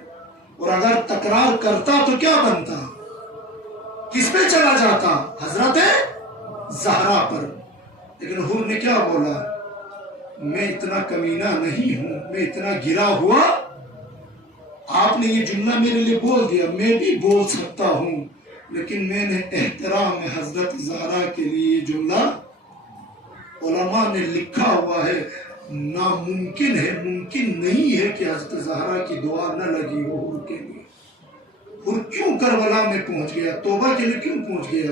اور اگر تکرار کرتا تو کیا بنتا؟ کس پہ چلا جاتا؟ حضرت زہرا پر. لیکن حر نے کیا بولا؟ میں اتنا کمینہ نہیں ہوں, میں اتنا گرا ہوا. آپ نے یہ جملہ میرے لیے بول دیا, میں بھی بول سکتا ہوں, لیکن میں نے احترام حضرت زہرا کے لیے یہ جملہ, علماء نے لکھا ہوا ہے ناممکن ہے, ممکن نہیں ہے کہ حضرت زہرا کی دعا نہ لگی ہو حر کے لیے. حر کیوں کربلا میں پہنچ گیا؟ توبہ کے لیے کیوں پہنچ گیا؟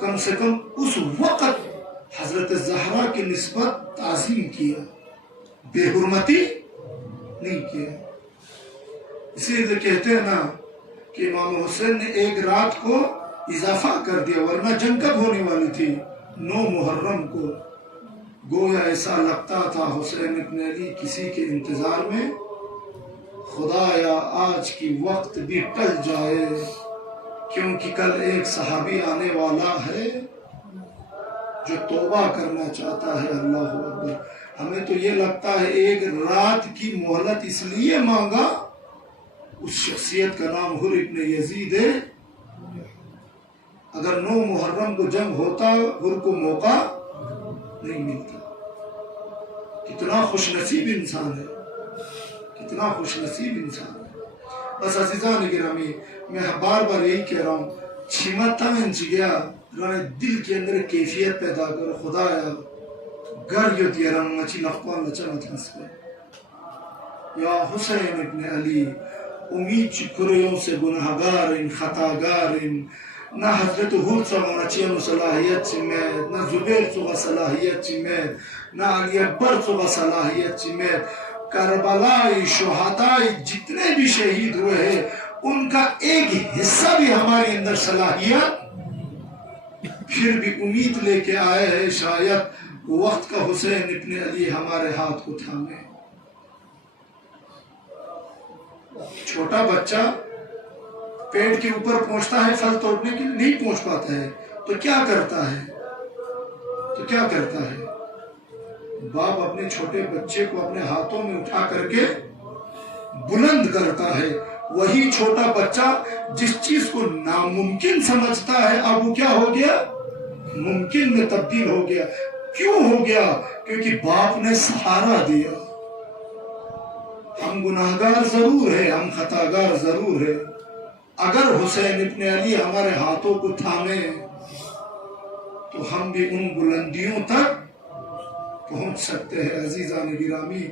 کم سے کم اس وقت حضرت زہرا کی نسبت تعظیم کیا, بے حرمتی نہیں کیا. اسی لیے کہتے ہیں نا کہ امام حسین نے ایک رات کو اضافہ کر دیا, ورنہ جنگ کب ہونے والی تھی؟ 9 محرم کو. گویا ایسا لگتا تھا حسین ابن علی کسی کے انتظار میں, خدایا آج کی وقت بھی ٹل جائے, کیونکہ کل ایک صحابی آنے والا ہے جو توبہ کرنا چاہتا ہے. اللہ اکبر. ہمیں تو یہ لگتا ہے ایک رات کی مہلت اس لیے مانگا, اس شخصیت کا نام حر ابن یزید ہے. اگر 9 محرم کو جنگ ہوتا حر کو موقع نہیں ملتا. کتنا خوش نصیب انسان ہے, کتنا خوش نصیب انسان ہے. بس عزیزان گرامی, میں بار بار یہی کہہ رہا ہوں, چھمتا انچ گیا دل کے اندر کیفیت پیدا کرو. خدایا گر یو دیران مچی لخوان لچمت نسبے یا حسین ابن علی امید چکریوں سے گناہگار ان خطاگار ان. نہ حضرت حر سونا چین صلاحیت چمید, نہ زبیر سوگا صلاحیت چمید, نہ علی اکبر سوگا صلاحیت چمید. کربلائی شہدائی جتنے بھی شہید ہوئے ہیں ان کا ایک حصہ بھی ہمارے اندر صلاحیت, پھر بھی امید لے کے آئے ہیں شاید وقت کا حسین ابن علی ہمارے ہاتھ کو تھامے. چھوٹا بچہ پیڑ کے اوپر پہنچتا ہے پھل توڑنے کے لیے, نہیں پہنچ پاتا ہے تو کیا کرتا ہے؟ باپ اپنے چھوٹے بچے کو اپنے ہاتھوں میں اٹھا کر کے بلند کرتا ہے. وہی چھوٹا بچہ جس چیز کو ناممکن سمجھتا ہے اب وہ کیا ہو گیا؟ ممکن میں تبدیل ہو گیا. کیوں ہو گیا؟ کیونکہ باپ نے سہارا دیا۔ ہم گناہگار ضرور ہے، ہم خطاگار ضرور ہے، اگر حسین ابن علی ہمارے ہاتھوں کو تھامے تو ہم بھی ان بلندیوں تک پہنچ سکتے ہیں۔ عزیزان گرامی،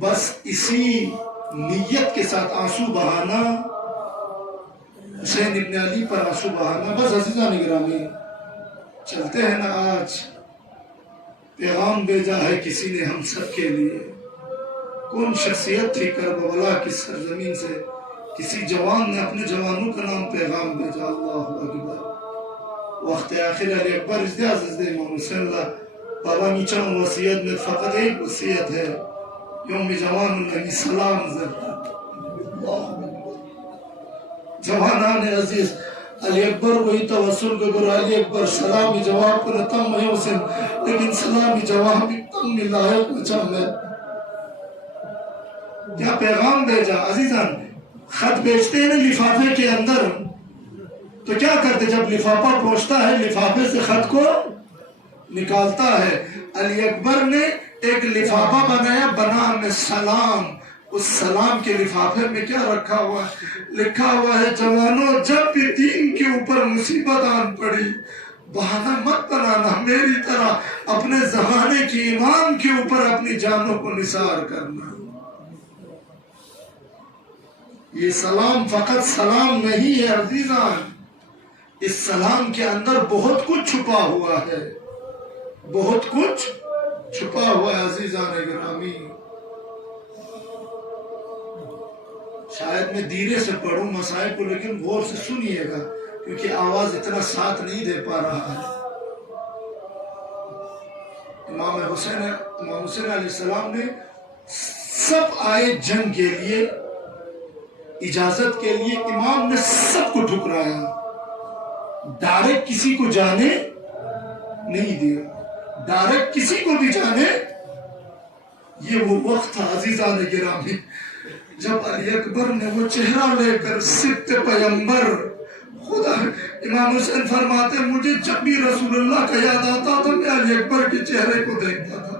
بس اسی نیت کے ساتھ آنسو بہانا، حسین ابن علی پر آنسو بہانا، بس عزیزان گرامی چلتے ہیں نا۔ آج پیغام بھیجا ہے کسی نے ہم سب کے لیے۔ کون شخصیت تھی کربلا کی سرزمین سے؟ کسی جوان نے اپنے جوانوں کا نام پیغام بھیجا۔ اللہ اکبر۔ وقت آخر علی اکبر ازدیاز امام حسین اللہ بابا نیچان وصیت میں فقط ایک وصیت ہے، یوم جوان نبی سلام زد جوانان عزیز علی اکبر کو ہی توسل کو گر علی اکبر سلامی جواب کو نتم ہے حسین، لیکن سلامی جواب بھی تم لائق نچم ہے۔ کیا پیغام بھیجا؟ عزیزان خط بیچتے ہیں نا لفافے کے اندر، تو کیا کرتے؟ جب لفافہ پہنچتا ہے لفافے سے خط کو نکالتا ہے۔ علی اکبر نے ایک لفافہ بنایا بنام سلام۔ اس سلام کے لفافے میں کیا رکھا ہوا ہے؟ لکھا ہوا ہے جوانوں جب بھی دین کے اوپر مصیبت آن پڑی بہانہ مت بنانا، میری طرح اپنے زمانے کی امام کے اوپر اپنی جانوں کو نثار کرنا۔ یہ سلام فقط سلام نہیں ہے عزیزان، اس سلام کے اندر بہت کچھ چھپا ہوا ہے، بہت کچھ چھپا ہوا ہے عزیزان گرامی۔ شاید میں دھیرے سے پڑھوں مسائل کو، لیکن غور سے سنیے گا کیونکہ آواز اتنا ساتھ نہیں دے پا رہا ہے۔ امام حسین علیہ السلام نے سب آئے جنگ کے لیے، اجازت کے لیے، امام نے سب کو ٹھکرایا، ڈائریکٹ کسی کو جانے نہیں دیا، ڈائریکٹ کسی کو بھی جانے۔ یہ وہ وقت تھا عزیزان گرامی جب علی اکبر نے وہ چہرہ لے کر سبت پیمبر خدا، امام حسین فرماتے ہیں مجھے جب بھی رسول اللہ کا یاد آتا تھا میں علی اکبر کے چہرے کو دیکھتا تھا،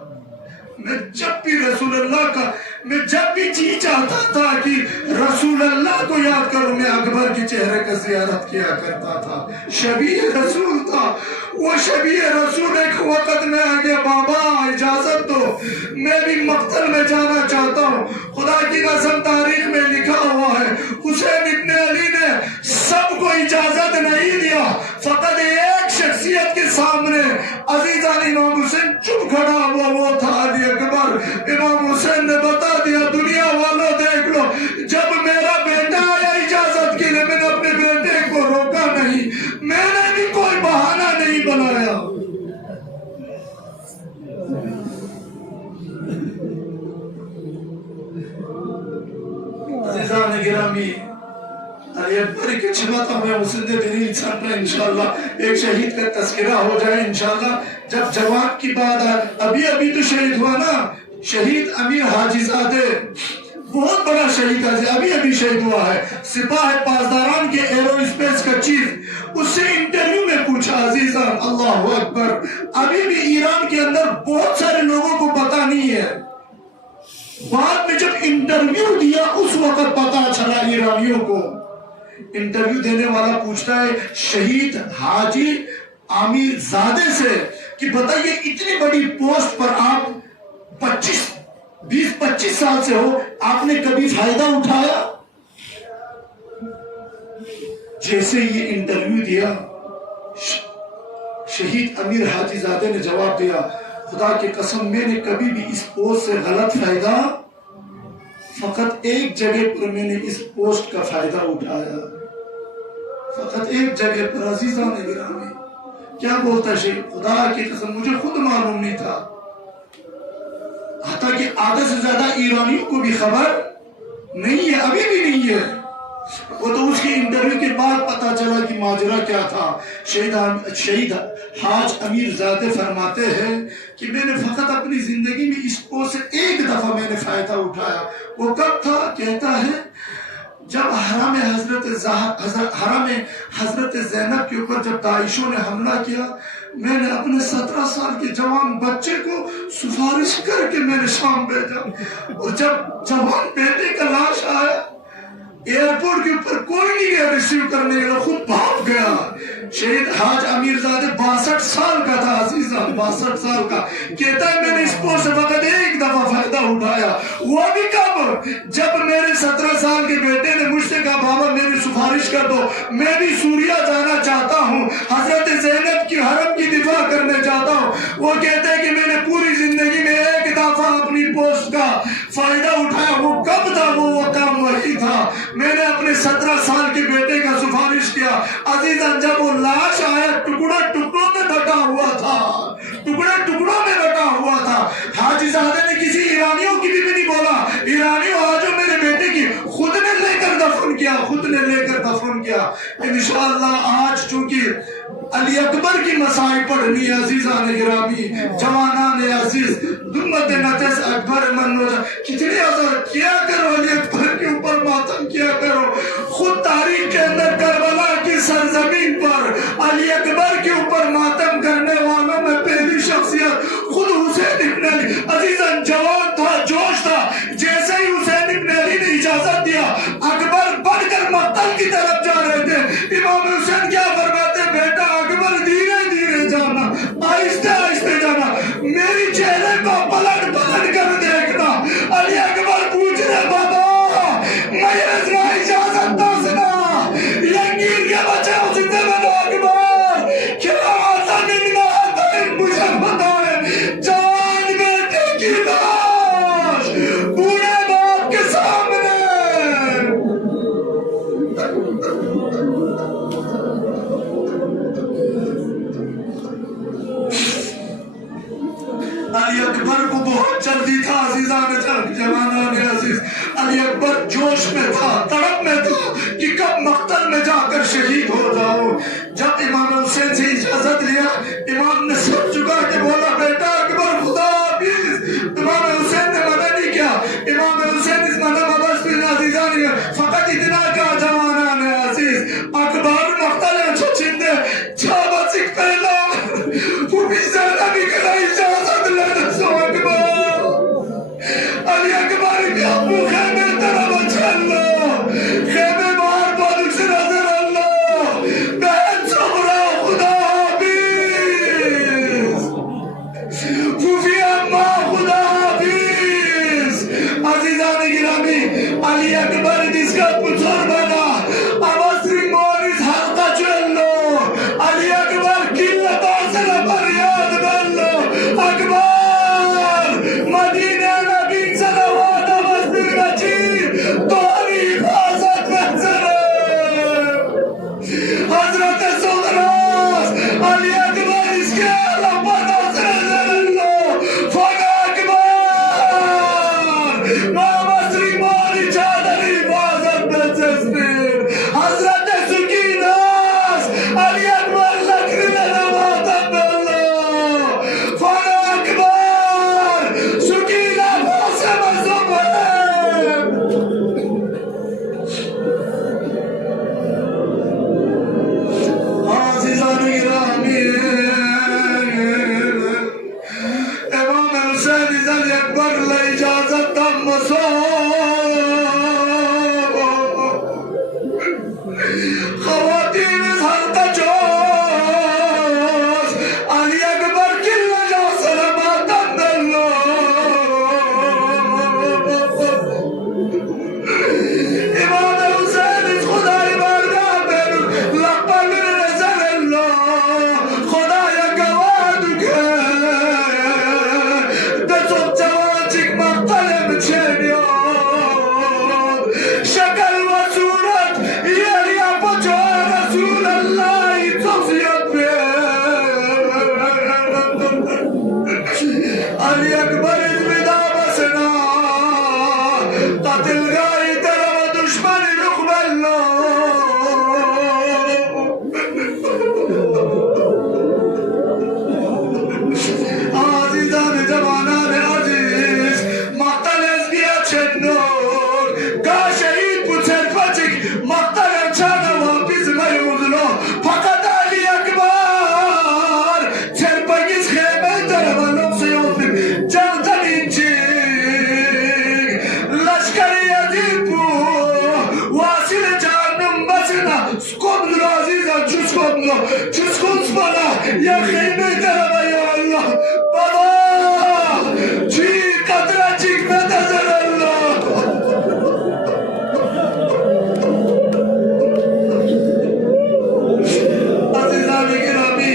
میں جب بھی رسول اللہ کا، میں جب بھی جی چاہتا تھا کہ رسول اللہ کو یاد کروں میں اکبر کے چہرے کا زیارت کیا کرتا تھا۔ شبیہ رسول تھا وہ، شبیہ رسول۔ ایک وقت میں آگے بابا اجازت دو میں بھی مقتل میں جانا چاہتا ہوں۔ خدا کی قسم تاریخ میں لکھا ہوا ہے حسین ابن علی نے سب کو اجازت نہیں دیا، فقط ایک شخصیت کے سامنے عزیزان امام حسین چپ کھڑا ہوا، وہ تھا علی اکبر۔ امام حسین نے بتا دیا دنیا والوں دیکھ لو، جب میرا بیٹا آیا اجازت کے لیے میں نے اپنے بیٹے کو روکا نہیں، میں نے بھی کوئی بہانہ نہیں بنایا۔ عزیزان گرامی علی اکبر کی چھماتا میں حسین دلیل چھاپ رہا انشاءاللہ ایک شہید کا تذکرہ ہو جائے انشاءاللہ۔ جب جوان کی بات آئے، ابھی تو شہید ہوا نا شہید امیر حاجی زادے، بہت بڑا شہید ہے، ابھی شہید ہوا ہے، سپاہ پاسداران کے ایرو اسپیس کا چیف۔ اس سے انٹرویو میں پوچھا عزیزان اللہ اکبر، ابھی بھی ایران کے اندر بہت سارے لوگوں کو پتا نہیں ہے، بعد میں جب انٹرویو دیا اس وقت پتا چلا ایرانیوں کو۔ انٹرویو دینے والا پوچھتا ہے شہید حاجی امیر زادے سے کہ بتائیے اتنی بڑی پوسٹ پر آپ 20-25 سال سے ہو، آپ نے کبھی فائدہ اٹھایا؟ جیسے یہ انٹرویو دیا شہید امیر حاجی زادے نے جواب دیا خدا کی قسم میں نے کبھی بھی اس پوسٹ سے غلط فائدہ، فقط ایک جگہ پر میں نے اس پوسٹ کا فائدہ اٹھایا، فقط ایک جگہ پر۔ عزیزان گرامی کیا بولتا ہے خدا کی قسم مجھے خود معلوم نہیں تھا، حتیٰ کہ آدھے سے زیادہ ایرانیوں کو بھی خبر نہیں ہے، ابھی بھی نہیں ہے۔ وہ تو اس کی انٹرویو کے بعد پتا چلا کہ ماجرا کیا تھا۔ شہید حاج امیر زادے فرماتے ہیں کہ میں نے فقط اپنی زندگی میں اس پوسٹ سے ایک دفعہ میں نے فائدہ اٹھایا، وہ کب تھا؟ کہتا ہے جب حرم حضرت زینب کے اوپر جب داعشوں نے حملہ کیا، میں نے اپنے 17 سال کے جوان بچے کو سفارش کر کے میں نے شام بھیجا، اور جب جوان بیٹے کا لاش آیا ایئرپورٹ کے اوپر کوئی نہیں گیا ریسیو کرنے کے لیے، خود بھاگ گیا۔ شہید حاج امیر زادہ 62 سال کا تھا عزیزہ، 62 سال کا، کہتا ہے میں نے اس پوسٹ سے فقط ایک دفعہ فائدہ اٹھایا، وہ بھی کب؟ جب میرے 17 سال کے بیٹے نے مجھ سے کہا بابا میری سفارش کر دو، میں بھی سوریہ جانا چاہتا ہوں، حضرت زینب کی حرم کی دفاع کرنے چاہتا ہوں۔ وہ کہتے ہیں کہ میں نے پوری زندگی میں ایک دفعہ اپنی پوسٹ کا فائدہ اٹھایا، وہ کب تھا؟ وہ کام وہی تھا، میں نے اپنے 17 سال کے بیٹے کا سفارش کیا۔ عزیزاً جب وہ لاش آیا ٹکڑے ٹکڑوں میں بٹا ہوا تھا، ٹکڑے ٹکڑوں میں بٹا ہوا تھا۔ حاجی زادہ نے کسی ایرانیوں کی بھی نہیں بولا، ایرانیوں آجو میرے بیٹے کی، خود نے لے کر دفن کیا، خود نے لے کر دفن کیا۔ انشاءاللہ آج چونکہ علی اکبر کی مسائل پڑھنی ہے عزیزان گرامی، جوانان عزیز، دمت نتس اکبر من کتنے حضرت کیا کرو، علی اکبر کے اوپر ماتم کیا کرو۔ خود تاریخ کے اندر کربلا کی سرزمین پر علی اکبر کے اوپر ماتم کرنے والوں میں پہلی شخصیت خود حسین ابن علی۔ عزیزاً جوان تھا، جوش تھا، جیسے ہی حسین ابن علی نے اجازت دیا اکبر بڑھ کر مقتل کی طرف جا رہے تھے، امام حسین کیا فرماتے؟ بیٹا اکبر دھیرے دھیرے جانا، آہستہ آہستہ جانا، میری چہرے کو پلٹ پلٹ کر دیکھنا۔ علی اکبر پوچھ رہے بابا مجھے اجازت دو سنا، یقین کے بچے ہو زندہ میں دو اکبر، کیا آتا نہیں آتا مجھے پتا ہے، جان بیٹے کی لاش بوڑھے باپ کے سامنے۔ علی اکبر کو بہت جلدی تھا عزیزان جوانان عزیز، علی اکبر جوش میں تھا، تڑپ میں تھا کہ کب مقتل میں جا کر شہید ہو جاؤ۔ جب امام حسین سے اجازت لیا، امام نے سر چکا کے بولا بیٹا اکبر خدا حافظ۔ امام حسین نے منع نہیں کیا، امام حسین اس منع مبس بن عزیزان فقط اتنا کہا جوانان عزیز اکبر مقتل ہے چھچندے چھابا سکھ پہلا وہ بھی زیادہ بھی کلا اجازت لینے سو اکبر۔ علی اکبر کے ابو خیمے طرف اچھل لو، خیمے باہر پالک سے نظر اللہ، بہن سمرا خدا حافظ، پھوفی اما خدا حافظ۔ عزیزان گرامی علی اکبر جس کا پتھر بنا ابسری مونس حلقہ چل لو، علی اکبر قلتوں سے فریاد بن لو، اکبر مدینہ نبی صلوات Çuskun bana ya kıymet araba ya Allah. Baba çiğ kadına çıkmet azar Allah. Azizami girami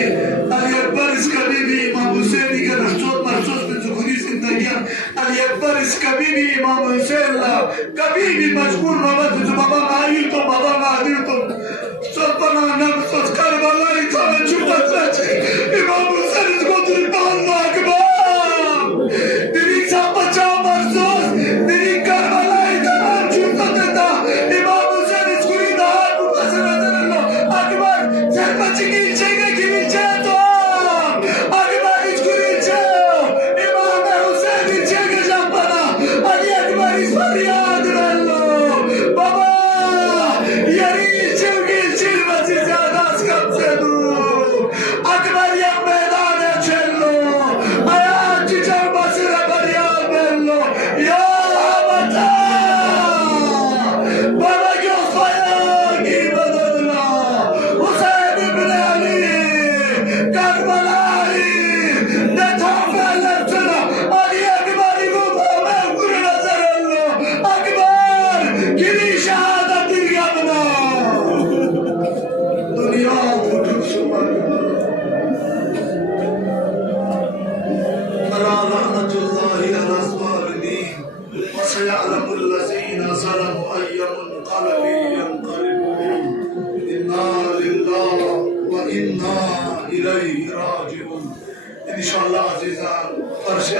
Ali Akbar is Kabibi İmam Hüseyin'i kadar çok mahsus bir zuhuri zindagiyat Ali Akbar is Kabibi İmam Hüseyin'la Kabibi mecbur baba tuzu baba mağayı to baba mağayı to çok bana anam söz Karbala itamen çubak saçı İmam Hüseyin'i götürüp Allah Akbar Dirik sapma çağmar söz Dirik Karbala itamen çubak eda İmam Hüseyin'i skuri daha kurtasın azarallah Akbar sen maçık ilçeğe girince doğam Akbar hiç kurince İmam Hüseyin ilçeğe bana Ali Akbar hiç faryadır Allah Baba yarı ilçeğe ilçeğe ziyade az kapsedu Akbar ya meydan çello Ayağın çiçeğe basına barya bello Ya vatan Baba göz bayağı gibi adına Hüseyin ibn Ali Karbala'i Ne tafeller sana Ali Akbar'i bu mevkuru nazar Allah Akbar giri şehadetin yanına Dünya kutusu var Ala la'natullahi ala zalimin Ve seya'lamu allazina zalamu ayyamun qalbi yanqalibun İnna lillah ve inna ileyhi raciun İnşallah azizan Farşı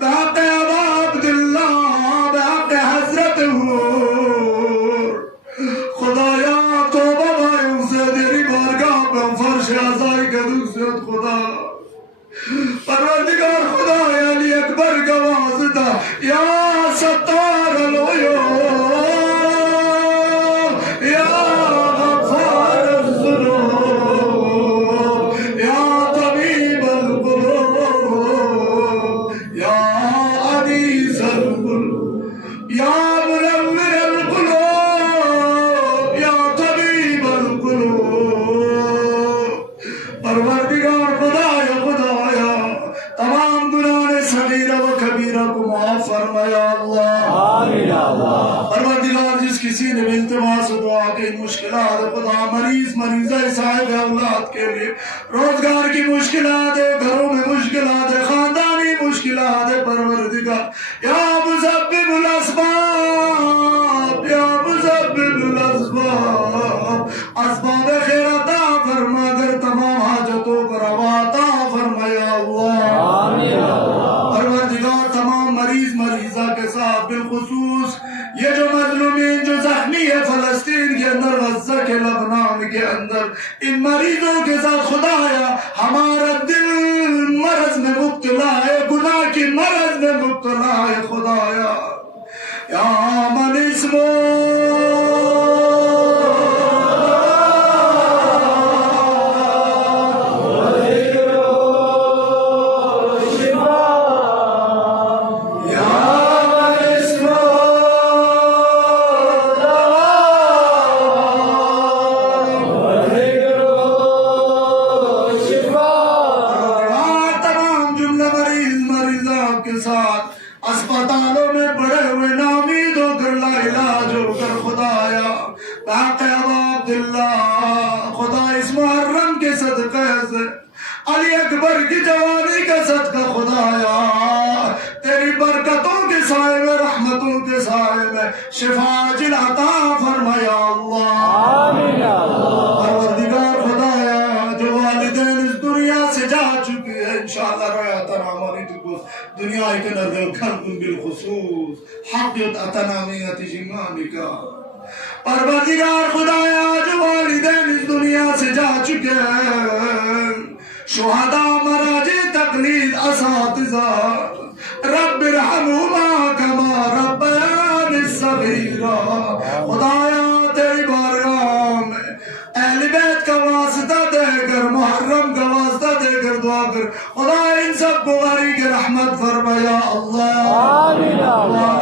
بحق ابا عبداللہ بحق حضرت حور خدایا توبہ بھائیوں سے تیری بارگاہ پہ فرش عزائی کا دوسرت خدا پروردگار خدا علی اکبر کا واسطہ یا ستار العیوب یا غفار الذنوب یا طبیب القلوب یا انیس القلوب یا منور القلوب یا طبیب القلوب پروردگار خدا تمام گناہ صغیرہ و کبیرہ کو معاف فرمایا اللہ آمین اللہ پروردگار جس کسی نے التماس و دعا کے مشکلات خدا مریضہ صاحب اولاد کے لیے روزگار کی مشکلات ہے گھروں میں مشکلات ہے خاندانی مشکلات ہے پروردگار یا مسبب الاسباب یا مسبب الاسباب اسباب خیر عطا فرما کر تمام حاجتوں کو روا عطا فرمایا اللہ پروردگار تمام مریضہ کے ساتھ بالخصوص یہ جو مظلومین جو زخمی ہے فلسطین کے اندر غزہ کے لبنان کے اندر ان مریضوں کے ساتھ خدایا ہمارا دل مرض میں مبتلا ہے گناہ کی مرض میں مبتلا ہے خدایا یا من اسمو اسپتالوں میں پڑے ہوئے نامید ہو کر لا علاج ہو کر خدایا بحق ابا عبداللہ خدا اس محرم کے صدقے سے علی اکبر کی جوانی کا صدقہ خدایا تیری برکتوں کے سائے میں رحمتوں کے سائے میں شفا عاجل عطا فرمایا اللہ آمین پروردگار خدایا جو والدین اس دنیا سے جا چکے ہیں انشاءاللہ رایتاً عمانی تکوز دنیا کے نردل کھلکن بالخصوص حقیت اتنامیت جمانکا پروردگار خدایا جو والدین اس دنیا سے جا چکے ہیں شہداء مراجع تقلید اساتذہ رب ارحمہما کما ربیانی صغیرا خدایا تیری بارگاہ میں اہل بیت کا واسطہ دے کر محرم کا واسطہ دے کر دعا کر خدا ان سب کو غریق رحمت فرمایا اللہ